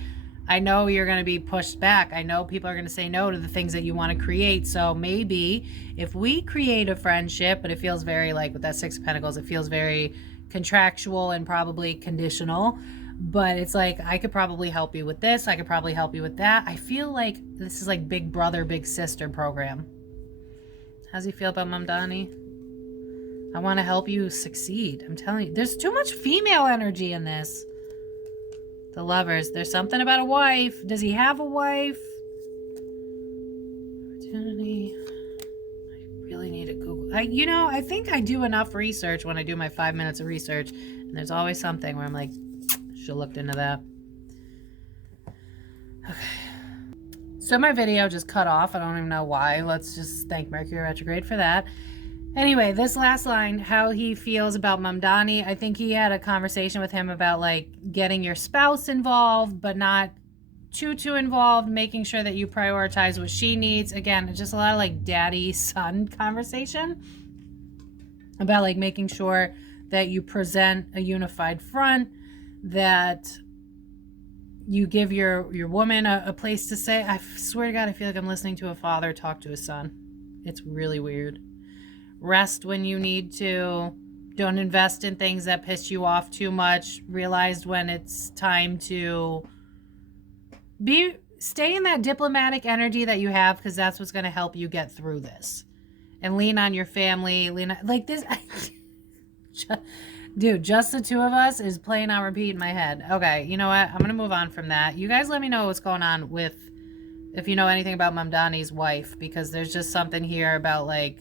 I know you're going to be pushed back. I know people are going to say no to the things that you want to create. So maybe if we create a friendship, but it feels very like with that 6 of Pentacles, it feels very contractual and probably conditional, but it's like, I could probably help you with this. I could probably help you with that. I feel like this is like big brother, big sister program. How's he feel about Mamdani? I want to help you succeed. I'm telling you, there's too much female energy in this. The Lovers. There's something about a wife. Does he have a wife? Opportunity. I really need to Google. I think I do enough research when I do my 5 minutes of research. And there's always something where I'm like, should have looked into that. Okay. So my video just cut off. I don't even know why. Let's just thank Mercury retrograde for that. Anyway, this last line, how he feels about Mamdani. I think he had a conversation with him about like getting your spouse involved, but not too involved, making sure that you prioritize what she needs. Again, it's just a lot of like daddy-son conversation about like making sure that you present a unified front, that you give your woman a place to say. I swear to God, I feel like I'm listening to a father talk to his son. It's really weird. Rest when you need to. Don't invest in things that piss you off too much. Realize when it's time to stay in that diplomatic energy that you have, because that's what's going to help you get through this. And lean on your family. Like this. Dude, just the two of us is playing on repeat in my head. Okay, you know what? I'm going to move on from that. You guys let me know what's going on with, if you know anything about Mamdani's wife, because there's just something here about like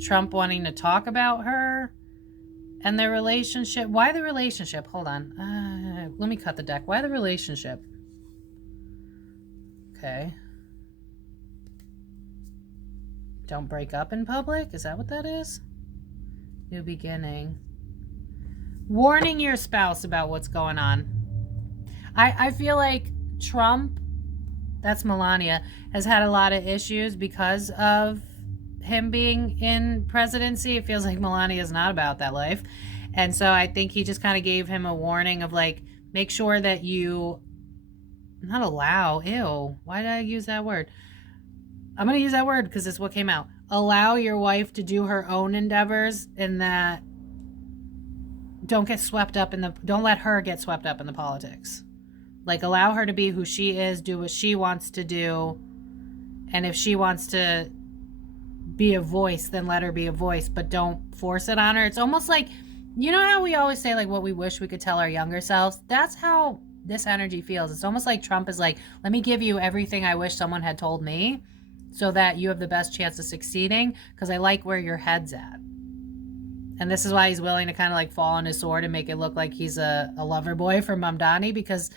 Trump wanting to talk about her and their relationship. Why the relationship? Hold on. Let me cut the deck. Why the relationship? Okay. Don't break up in public? Is that what that is? New beginning. Warning your spouse about what's going on. I feel like Trump, that's Melania, has had a lot of issues because of him being in presidency. It feels like Melania is not about that life. And so I think he just kind of gave him a warning of like, make sure that you not allow, ew, why did I use that word? I'm going to use that word because it's what came out. Allow your wife to do her own endeavors, and that don't get swept up in the, don't let her get swept up in the politics. Like, allow her to be who she is, do what she wants to do. And if she wants to be a voice, then let her be a voice, but don't force it on her. It's almost like, you know how we always say like what we wish we could tell our younger selves? That's how this energy feels. It's almost like Trump is like, let me give you everything I wish someone had told me so that you have the best chance of succeeding, because I like where your head's at. And this is why he's willing to kind of like fall on his sword and make it look like he's a lover boy for Mamdani, because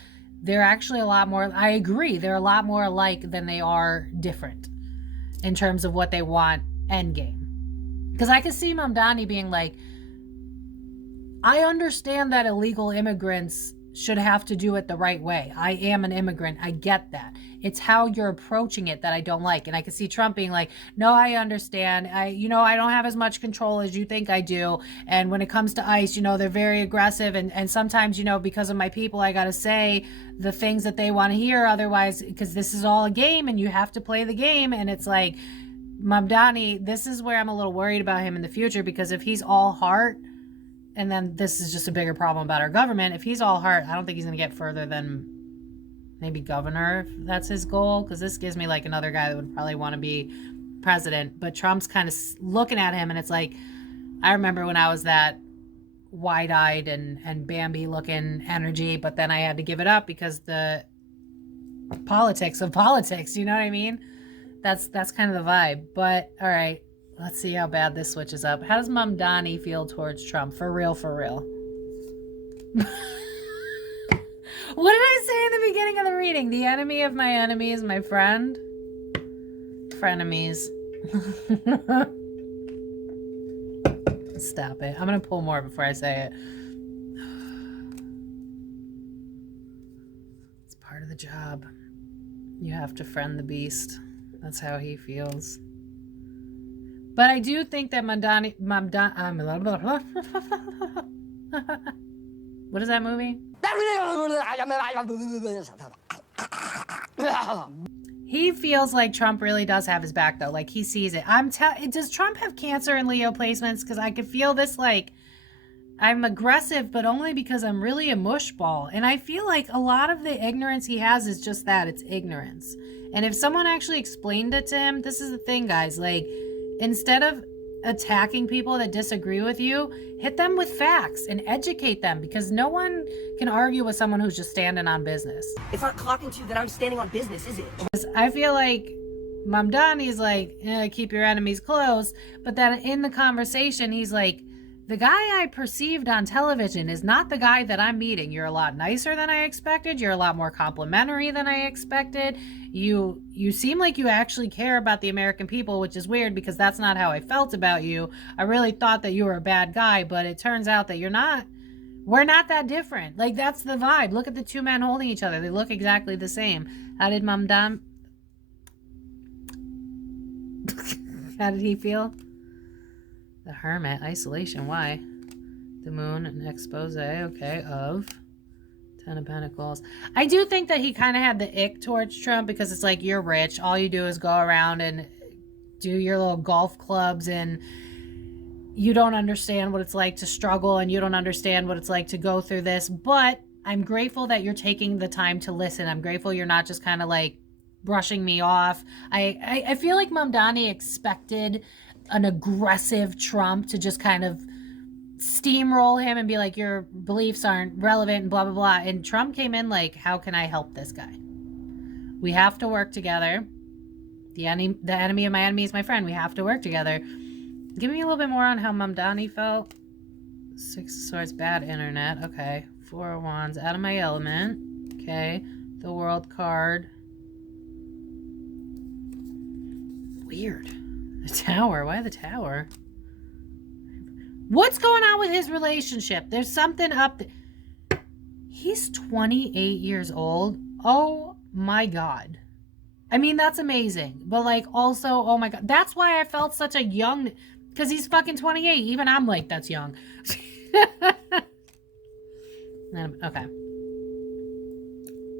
they're actually a lot more, I agree, they're a lot more alike than they are different in terms of what they want endgame. Because I could see Mamdani being like, I understand that illegal immigrants should have to do it the right way. I am an immigrant. I get that. It's how you're approaching it that I don't like. And I could see Trump being like, no, I understand. I don't have as much control as you think I do. And when it comes to ICE, they're very aggressive. And sometimes, because of my people, I got to say the things that they want to hear. Otherwise, because this is all a game and you have to play the game. And it's like, Mamdani, this is where I'm a little worried about him in the future, because if he's all heart, and then this is just a bigger problem about our government. If he's all heart, I don't think he's going to get further than maybe governor, if that's his goal. Because this gives me like another guy that would probably want to be president. But Trump's kind of looking at him, and it's like, I remember when I was that wide-eyed and Bambi looking energy, but then I had to give it up because the politics of politics, you know what I mean? That's kind of the vibe. But all right. Let's see how bad this switches up. How does Mamdani feel towards Trump? For real, for real. What did I say in the beginning of the reading? The enemy of my enemy is my friend. Frenemies. Stop it. I'm going to pull more before I say it. It's part of the job. You have to friend the beast. That's how he feels. But I do think that Mamdani, what is that movie? He feels like Trump really does have his back, though. Like, he sees it. Does Trump have Cancer and Leo placements? Because I could feel this, like, I'm aggressive, but only because I'm really a mushball. And I feel like a lot of the ignorance he has is just that, it's ignorance. And if someone actually explained it to him, this is the thing, guys, like, instead of attacking people that disagree with you, hit them with facts and educate them, because no one can argue with someone who's just standing on business. It's not clocking to you that I'm standing on business, is it? I feel like Mamdani's like, keep your enemies close, but then in the conversation, he's like, the guy I perceived on television is not the guy that I'm meeting. You're a lot nicer than I expected. You're a lot more complimentary than I expected. You seem like you actually care about the American people, which is weird because that's not how I felt about you. I really thought that you were a bad guy, but it turns out that you're not. We're not that different. Like, that's the vibe. Look at the two men holding each other. They look exactly the same. How did Mamdan... How did he feel? The Hermit, isolation, why? The Moon, an expose, okay, of 10 of Pentacles. I do think that he kind of had the ick towards Trump because it's like, you're rich. All you do is go around and do your little golf clubs, and you don't understand what it's like to struggle, and you don't understand what it's like to go through this. But I'm grateful that you're taking the time to listen. I'm grateful you're not just kind of like brushing me off. I feel like Mamdani expected an aggressive Trump to just kind of steamroll him and be like, your beliefs aren't relevant and blah, blah, blah. And Trump came in like, how can I help this guy? We have to work together. The enemy of my enemy is my friend. We have to work together. Give me a little bit more on how Mamdani felt. 6 of Swords, bad internet. Okay. 4 of Wands, out of my element. Okay. The World card. Weird. The Tower. Why the Tower? What's going on with his relationship? There's something up. He's 28 years old. Oh my God. I mean, that's amazing. But like also, oh my God. That's why I felt such a young, because he's fucking 28. Even I'm like, that's young. Okay.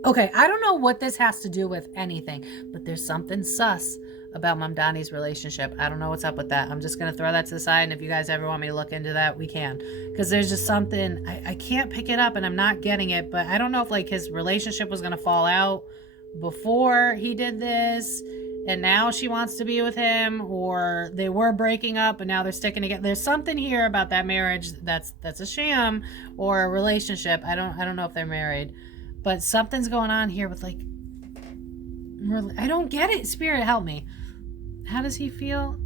Okay, I don't know what this has to do with anything, but there's something sus about Mamdani's relationship. I don't know what's up with that. I'm just going to throw that to the side, and if you guys ever want me to look into that, we can. Because there's just something, I can't pick it up, and I'm not getting it, but I don't know if like his relationship was going to fall out before he did this, and now she wants to be with him, or they were breaking up, and now they're sticking together. There's something here about that marriage that's a sham, or a relationship. I don't know if they're married, but something's going on here with like, I don't get it. Spirit, help me. How does he feel?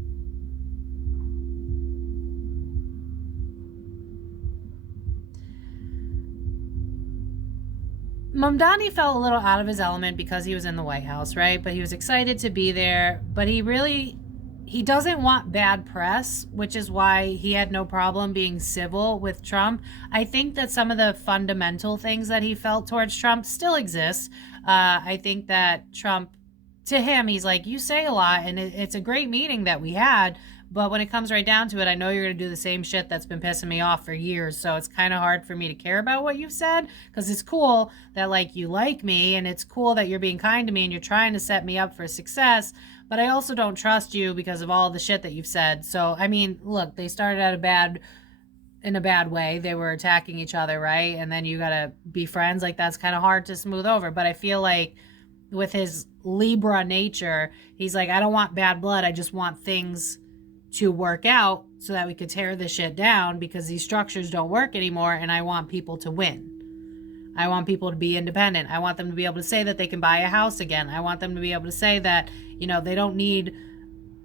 Mamdani felt a little out of his element because he was in the White House, right? But he was excited to be there. But he doesn't want bad press, which is why he had no problem being civil with Trump. I think that some of the fundamental things that he felt towards Trump still exist. I think that Trump, to him, he's like, you say a lot, and it's a great meeting that we had, but when it comes right down to it, I know you're going to do the same shit that's been pissing me off for years, so it's kind of hard for me to care about what you've said, because it's cool that, like, you like me, and it's cool that you're being kind to me, and you're trying to set me up for success, but I also don't trust you because of all the shit that you've said. So, I mean, look, they started out in a bad way. They were attacking each other, right? And then you got to be friends. Like, that's kind of hard to smooth over, but I feel like with his Libra nature, he's like, I don't want bad blood. I just want things to work out so that we could tear this shit down, because these structures don't work anymore, and I want people to win. I want people to be independent. I want them to be able to say that they can buy a house again. I want them to be able to say that, you know, they don't need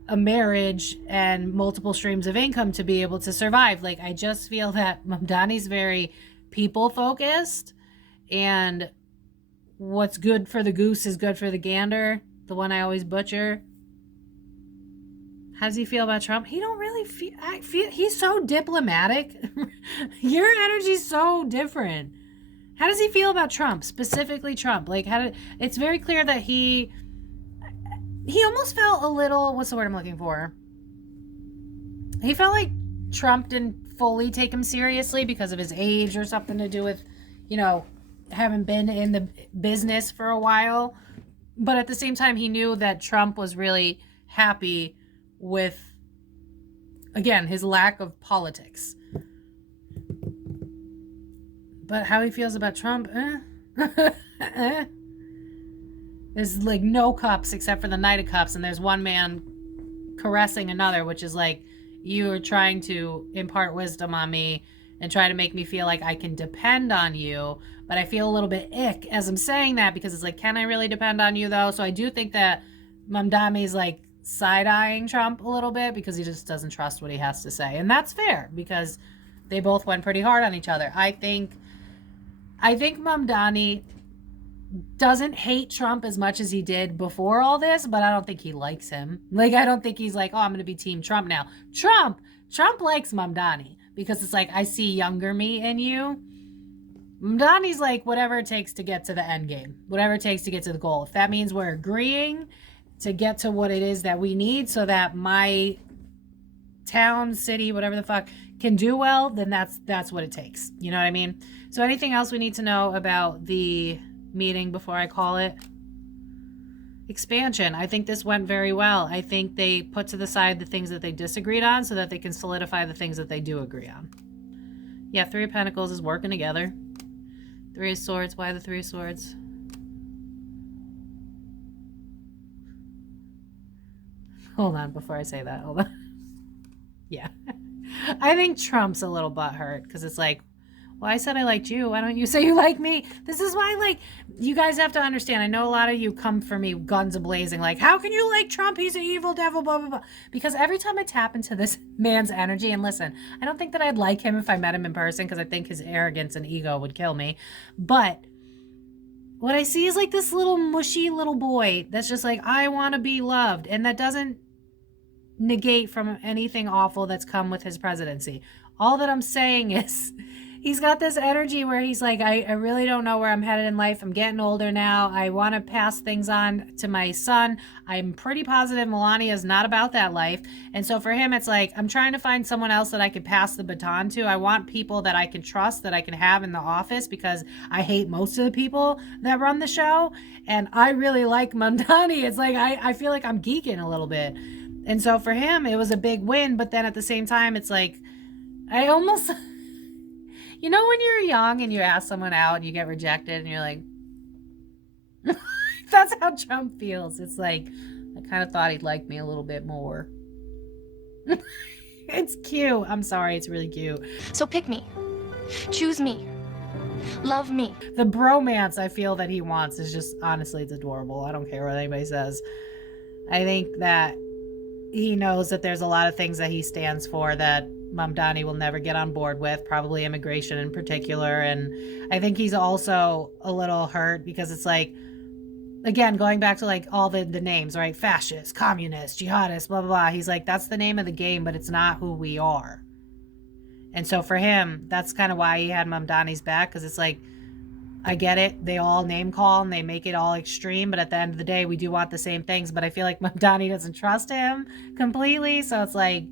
a marriage and multiple streams of income to be able to survive. Like, I just feel that Mamdani's very people focused, and what's good for the goose is good for the gander, the one I always butcher. How does he feel about Trump? He don't really feel, I feel he's so diplomatic. Your energy's so different. How does he feel about Trump, specifically Trump? Like, it's very clear that he almost felt a little, what's the word I'm looking for? He felt like Trump didn't fully take him seriously because of his age or something to do with, you know, having been in the business for a while. But at the same time, he knew that Trump was really happy with, again, his lack of politics. But how he feels about Trump, There's like no cups except for the Knight of Cups, and there's one man caressing another, which is like, you are trying to impart wisdom on me and try to make me feel like I can depend on you. But I feel a little bit ick as I'm saying that, because it's like, can I really depend on you though? So I do think that Mamdani's like side-eyeing Trump a little bit because he just doesn't trust what he has to say. And that's fair because they both went pretty hard on each other. I think Mamdani doesn't hate Trump as much as he did before all this, but I don't think he likes him. Like, I don't think he's like, oh, I'm going to be team Trump now. Trump likes Mamdani because it's like, I see younger me in you. Mamdani's like, whatever it takes to get to the end game, whatever it takes to get to the goal. If that means we're agreeing to get to what it is that we need so that my town, city, whatever the fuck can do well, then that's what it takes. You know what I mean? So anything else we need to know about the meeting before I call it? Expansion. I think this went very well. I think they put to the side the things that they disagreed on so that they can solidify the things that they do agree on. Yeah, Three of Pentacles is working together. Three of Swords. Why the Three of Swords? Hold on before I say that. Hold on. Yeah. I think Trump's a little butthurt because it's like, well, I said I liked you. Why don't you say you like me? This is why, like, you guys have to understand. I know a lot of you come for me guns a-blazing, like, how can you like Trump? He's an evil devil, blah, blah, blah. Because every time I tap into this man's energy, and listen, I don't think that I'd like him if I met him in person because I think his arrogance and ego would kill me. But what I see is like this little mushy little boy that's just like, I want to be loved. And that doesn't negate from anything awful that's come with his presidency. All that I'm saying is he's got this energy where he's like, I really don't know where I'm headed in life. I'm getting older now. I want to pass things on to my son. I'm pretty positive Melania is not about that life. And so for him, it's like, I'm trying to find someone else that I could pass the baton to. I want people that I can trust, that I can have in the office, because I hate most of the people that run the show. And I really like Mamdani. It's like, I feel like I'm geeking a little bit. And so for him, it was a big win. But then at the same time, it's like, I almost... You know when you're young and you ask someone out and you get rejected and you're like, that's how Trump feels. It's like, I kind of thought he'd like me a little bit more. It's cute. I'm sorry. It's really cute. So pick me. Choose me. Love me. The bromance I feel that he wants is just, honestly, it's adorable. I don't care what anybody says. I think that he knows that there's a lot of things that he stands for that Mamdani will never get on board with, probably immigration in particular. And I think he's also a little hurt because it's like, again, going back to like all the names, right? Fascist, communist, jihadist, blah, blah, blah. He's like, that's the name of the game, but it's not who we are. And so for him, that's kind of why he had Mamdani's back, because it's like, I get it. They all name call and they make it all extreme, but at the end of the day, we do want the same things. But I feel like Mamdani doesn't trust him completely. So it's like,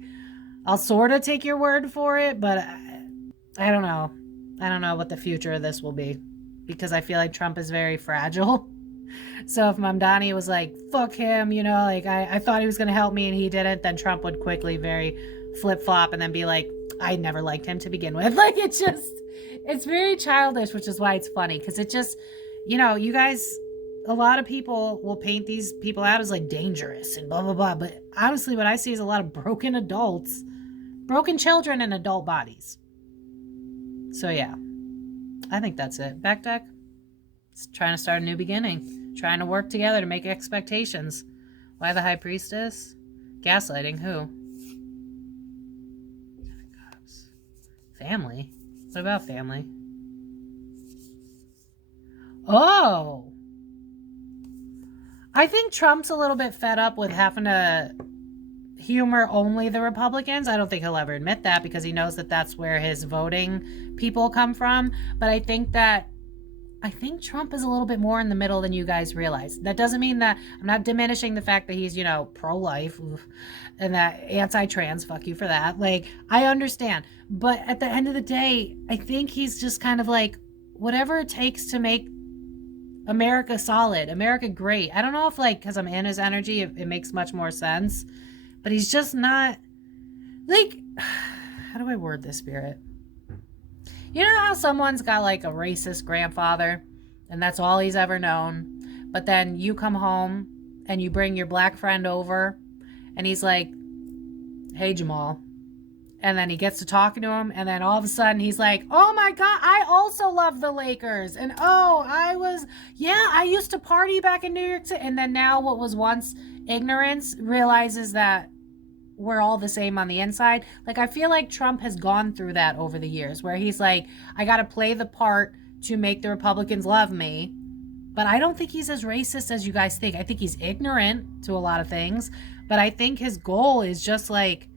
I'll sort of take your word for it, but I don't know. I don't know what the future of this will be, because I feel like Trump is very fragile. So if Mamdani was like, fuck him, you know, like I thought he was going to help me and he didn't, then Trump would quickly very flip-flop and then be like, I never liked him to begin with. Like, it's very childish, which is why it's funny, because it just, you know, you guys, a lot of people will paint these people out as like dangerous and blah, blah, blah. But honestly, what I see is a lot of broken adults, broken children in adult bodies. So yeah, I think that's it. Back deck. It's trying to start a new beginning. Trying to work together to make expectations. Why the High Priestess? Gaslighting who? Family? What about family? Oh! I think Trump's a little bit fed up with having to humor only the Republicans. I don't think he'll ever admit that because he knows that that's where his voting people come from. But I think Trump is a little bit more in the middle than you guys realize. That doesn't mean that I'm not diminishing the fact that he's, you know, pro-life and that anti-trans, fuck you for that. Like, I understand. But at the end of the day, I think he's just kind of like, whatever it takes to make America solid, America great. I don't know if, like, because I'm in his energy, it makes much more sense. But he's just not, like, how do I word this, Spirit? You know how someone's got like a racist grandfather and that's all he's ever known, but then you come home and you bring your black friend over and he's like, hey, Jamal. And then he gets to talking to him, and then all of a sudden he's like, oh my God, I also love the Lakers. And I used to party back in New York City. And then now what was once ignorance realizes that we're all the same on the inside. Like, I feel like Trump has gone through that over the years where he's like, I got to play the part to make the Republicans love me. But I don't think he's as racist as you guys think. I think he's ignorant to a lot of things. But I think his goal is just like,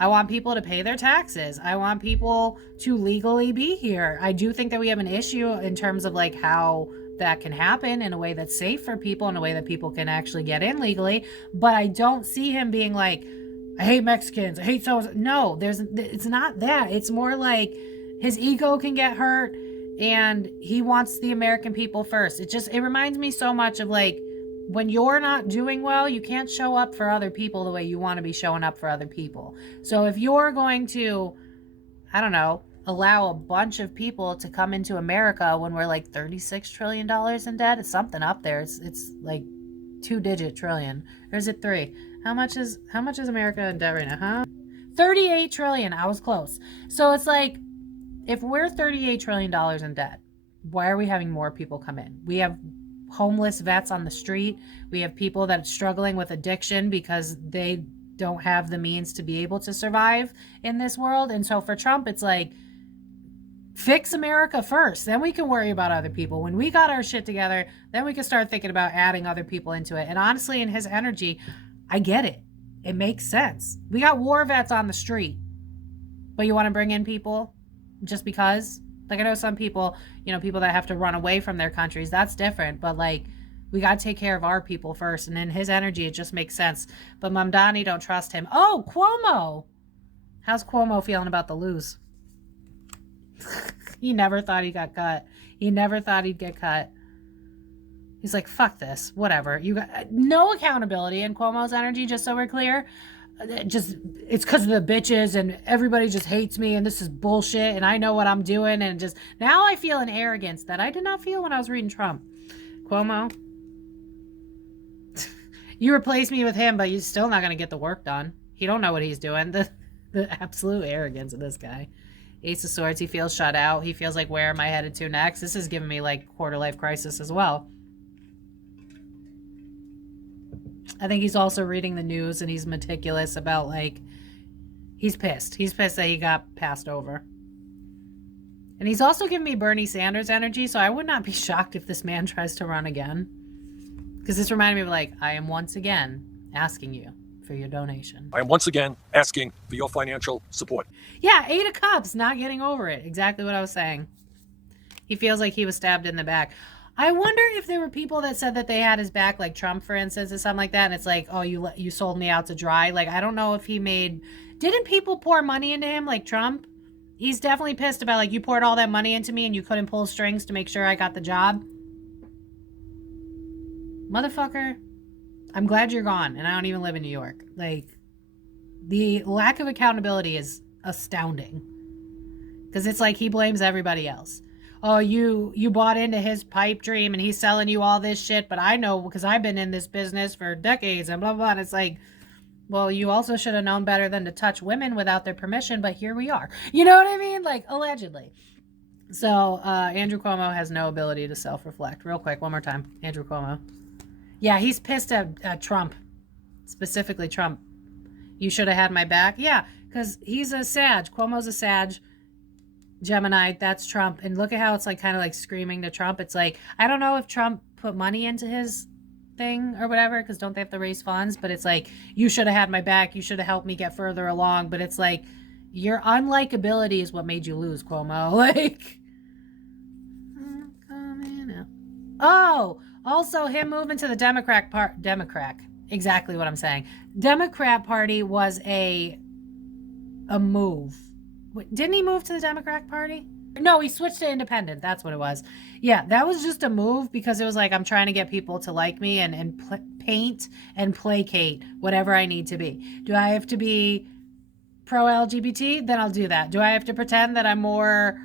I want people to pay their taxes. I want people to legally be here. I do think that we have an issue in terms of like how that can happen in a way that's safe for people, in a way that people can actually get in legally. But I don't see him being like, I hate Mexicans. I hate so. No, it's not that. It's more like his ego can get hurt and he wants the American people first. It reminds me so much of like, when you're not doing well, you can't show up for other people the way you want to be showing up for other people. So if you're going to, I don't know, allow a bunch of people to come into America when we're like $36 trillion in debt, it's something up there. It's like 2-digit trillion. Or is it 3? How much is America in debt right now, huh? 38 trillion. I was close. So it's like, if we're $38 trillion in debt, why are we having more people come in? We have homeless vets on the street. We have people that are struggling with addiction because they don't have the means to be able to survive in this world. And so for Trump, it's like, fix America first. Then we can worry about other people. When we got our shit together, then we can start thinking about adding other people into it. And honestly, in his energy, I get it. It makes sense. We got war vets on the street, but you want to bring in people just because? Like, I know some people, people that have to run away from their countries, that's different. But, like, we got to take care of our people first. And in his energy, it just makes sense. But Mamdani, don't trust him. Oh, Cuomo. How's Cuomo feeling about the lose? He never thought he got cut. He never thought he'd get cut. He's like, fuck this. Whatever. You got no accountability in Cuomo's energy, just so we're clear. It's because of the bitches and everybody just hates me and this is bullshit and I know what I'm doing, and just now I feel an arrogance that I did not feel when I was reading Trump. Cuomo, you replace me with him, but you're still not going to get the work done. He don't know what he's doing. The absolute arrogance of this guy. Ace of Swords, he feels shut out. He feels like, where am I headed to next? This is giving me like quarter life crisis as well. I think he's also reading the news and he's meticulous about, like, he's pissed. He's pissed that he got passed over. And he's also giving me Bernie Sanders energy, so I would not be shocked if this man tries to run again. Because this reminded me of, like, I am once again asking you for your donation. I am once again asking for your financial support. Yeah, 8 of Cups, not getting over it. Exactly what I was saying. He feels like he was stabbed in the back. I wonder if there were people that said that they had his back, like Trump, for instance, or something like that. And it's like, oh, you sold me out to dry. Like, I don't know if he didn't people pour money into him like Trump? He's definitely pissed about, like, you poured all that money into me and you couldn't pull strings to make sure I got the job. Motherfucker, I'm glad you're gone and I don't even live in New York. Like, the lack of accountability is astounding. Because it's like he blames everybody else. Oh, you bought into his pipe dream and he's selling you all this shit, but I know because I've been in this business for decades and blah, blah, blah. And it's like, well, you also should have known better than to touch women without their permission, but here we are. You know what I mean? Like, allegedly. So, Andrew Cuomo has no ability to self-reflect. Real quick, one more time. Andrew Cuomo. Yeah, he's pissed at Trump. Specifically Trump. You should have had my back. Yeah, because he's a Sag. Cuomo's a Sag. Gemini, that's Trump. And look at how it's like kind of like screaming to Trump. It's like, I don't know if Trump put money into his thing or whatever, because don't they have to raise funds? But it's like, you should have had my back. You should have helped me get further along. But it's like, your unlikability is what made you lose, Cuomo. Like, I'm coming out. Oh, also him moving to the Democrat. Exactly what I'm saying. Democrat Party was a move. Didn't he move to the Democratic Party? No, he switched to independent. That's what it was. Yeah, that was just a move because it was like, I'm trying to get people to like me and paint and placate whatever I need to be. Do I have to be pro-LGBT? Then I'll do that. Do I have to pretend that I'm more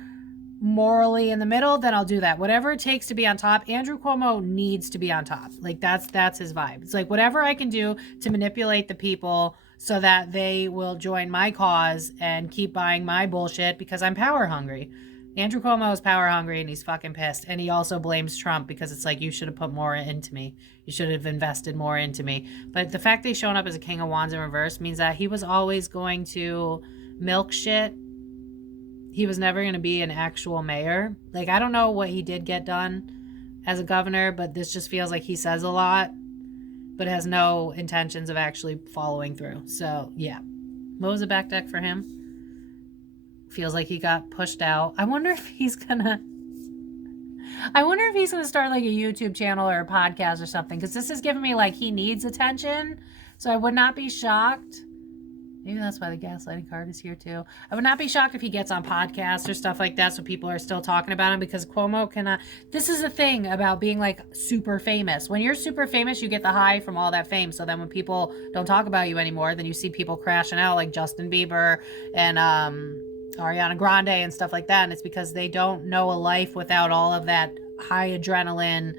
morally in the middle, then I'll do that. Whatever it takes to be on top. Andrew Cuomo needs to be on top. Like that's his vibe. It's like whatever I can do to manipulate the people so that they will join my cause and keep buying my bullshit because I'm power hungry. Andrew Cuomo is power hungry and he's fucking pissed. And he also blames Trump because it's like, you should have put more into me. You should have invested more into me. But the fact that he's showing up as a King of Wands in reverse means that he was always going to milk shit. He was never going to be an actual mayor. Like, I don't know what he did get done as a governor, but this just feels like he says a lot, but has no intentions of actually following through. So, yeah. What was the back deck for him? Feels like he got pushed out. I wonder if he's gonna start like a YouTube channel or a podcast or something, because this is giving me like he needs attention. So I would not be shocked. Maybe that's why the gaslighting card is here too. I would not be shocked if he gets on podcasts or stuff like that so people are still talking about him, because Cuomo cannot. This is the thing about being like super famous. When you're super famous, you get the high from all that fame. So then when people don't talk about you anymore, then you see people crashing out like Justin Bieber and Ariana Grande and stuff like that. And it's because they don't know a life without all of that high adrenaline,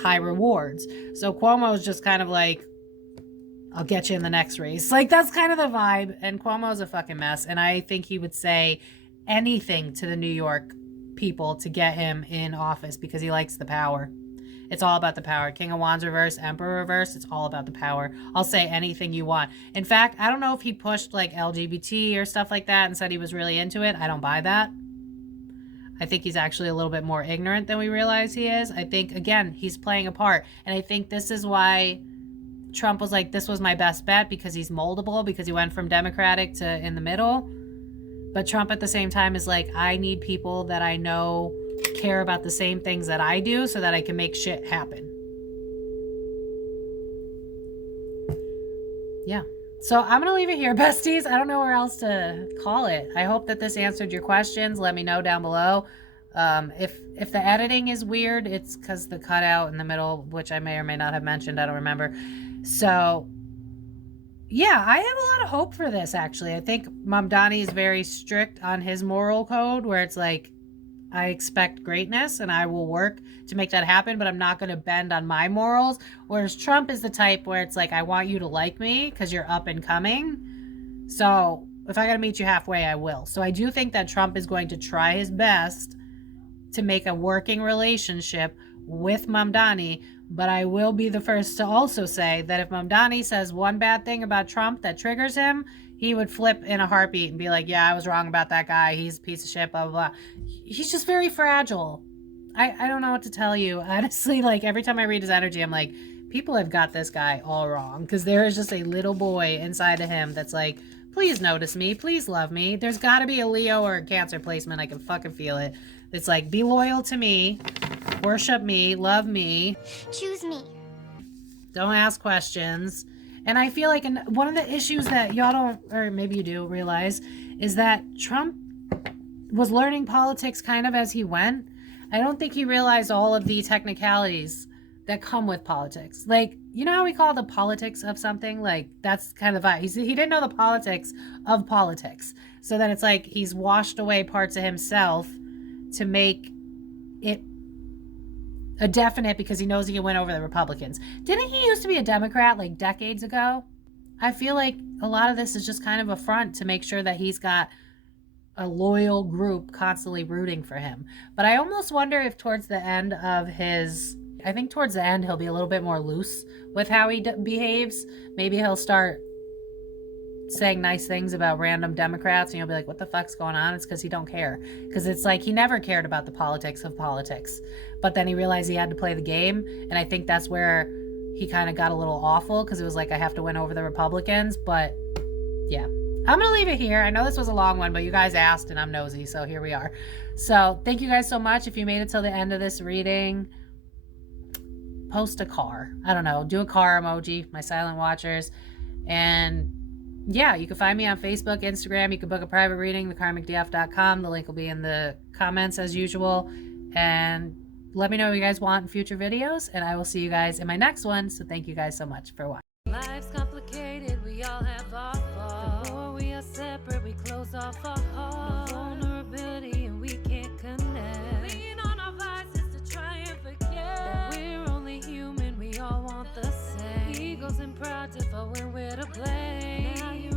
high rewards. So Cuomo is just kind of like, I'll get you in the next race. Like, that's kind of the vibe. And Cuomo's a fucking mess. And I think he would say anything to the New York people to get him in office because he likes the power. It's all about the power. King of Wands reverse, Emperor reverse. It's all about the power. I'll say anything you want. In fact, I don't know if he pushed like LGBT or stuff like that and said he was really into it. I don't buy that. I think he's actually a little bit more ignorant than we realize he is. I think, again, he's playing a part. And I think this is why Trump was like, this was my best bet, because he's moldable, because he went from Democratic to in the middle. But Trump at the same time is like, I need people that I know care about the same things that I do so that I can make shit happen. Yeah. So I'm going to leave it here, besties. I don't know where else to call it. I hope that this answered your questions. Let me know down below. If the editing is weird, it's because the cutout in the middle, which I may or may not have mentioned. I don't remember. So yeah, I have a lot of hope for this, actually. I think Mamdani is very strict on his moral code, where it's like, I expect greatness and I will work to make that happen, but I'm not going to bend on my morals. Whereas Trump is the type where it's like, I want you to like me because you're up and coming. So if I got to meet you halfway, I will. So I do think that Trump is going to try his best to make a working relationship with Mamdani. But I will be the first to also say that if Mamdani says one bad thing about Trump that triggers him, he would flip in a heartbeat and be like, yeah, I was wrong about that guy. He's a piece of shit, blah, blah, blah. He's just very fragile. I don't know what to tell you. Honestly, like every time I read his energy, I'm like, people have got this guy all wrong. Because there is just a little boy inside of him that's like, please notice me. Please love me. There's got to be a Leo or a Cancer placement. I can fucking feel it. It's like, be loyal to me. Worship me. Love me. Choose me. Don't ask questions. And I feel like one of the issues that y'all don't, or maybe you do realize, is that Trump was learning politics kind of as he went. I don't think he realized all of the technicalities that come with politics. Like, you know how we call the politics of something? Like, that's kind of the vibe. He didn't know the politics of politics. So then it's like he's washed away parts of himself to make it a definite, because he knows he can win over the Republicans. Didn't he used to be a Democrat like decades ago? I feel like a lot of this is just kind of a front to make sure that he's got a loyal group constantly rooting for him. But I almost wonder if towards the end of his, I think towards the end he'll be a little bit more loose with how he behaves. Maybe he'll start saying nice things about random Democrats and you'll be like, what the fuck's going on? It's because he don't care. Because it's like he never cared about the politics of politics. But then he realized he had to play the game. And I think that's where he kind of got a little awful, because it was like, I have to win over the Republicans. But yeah, I'm going to leave it here. I know this was a long one, but you guys asked and I'm nosy. So here we are. So thank you guys so much. If you made it till the end of this reading, post a car. I don't know. Do a car emoji, my silent watchers. And yeah, you can find me on Facebook, Instagram. You can book a private reading, thekarmicdf.com. The link will be in the comments as usual. And let me know what you guys want in future videos. And I will see you guys in my next one. So thank you guys so much for watching. Life's complicated, we all have our faults. The more we are separate, we close off our hearts. No vulnerability and we can't connect. egos and pride differ when we're to blame. Now you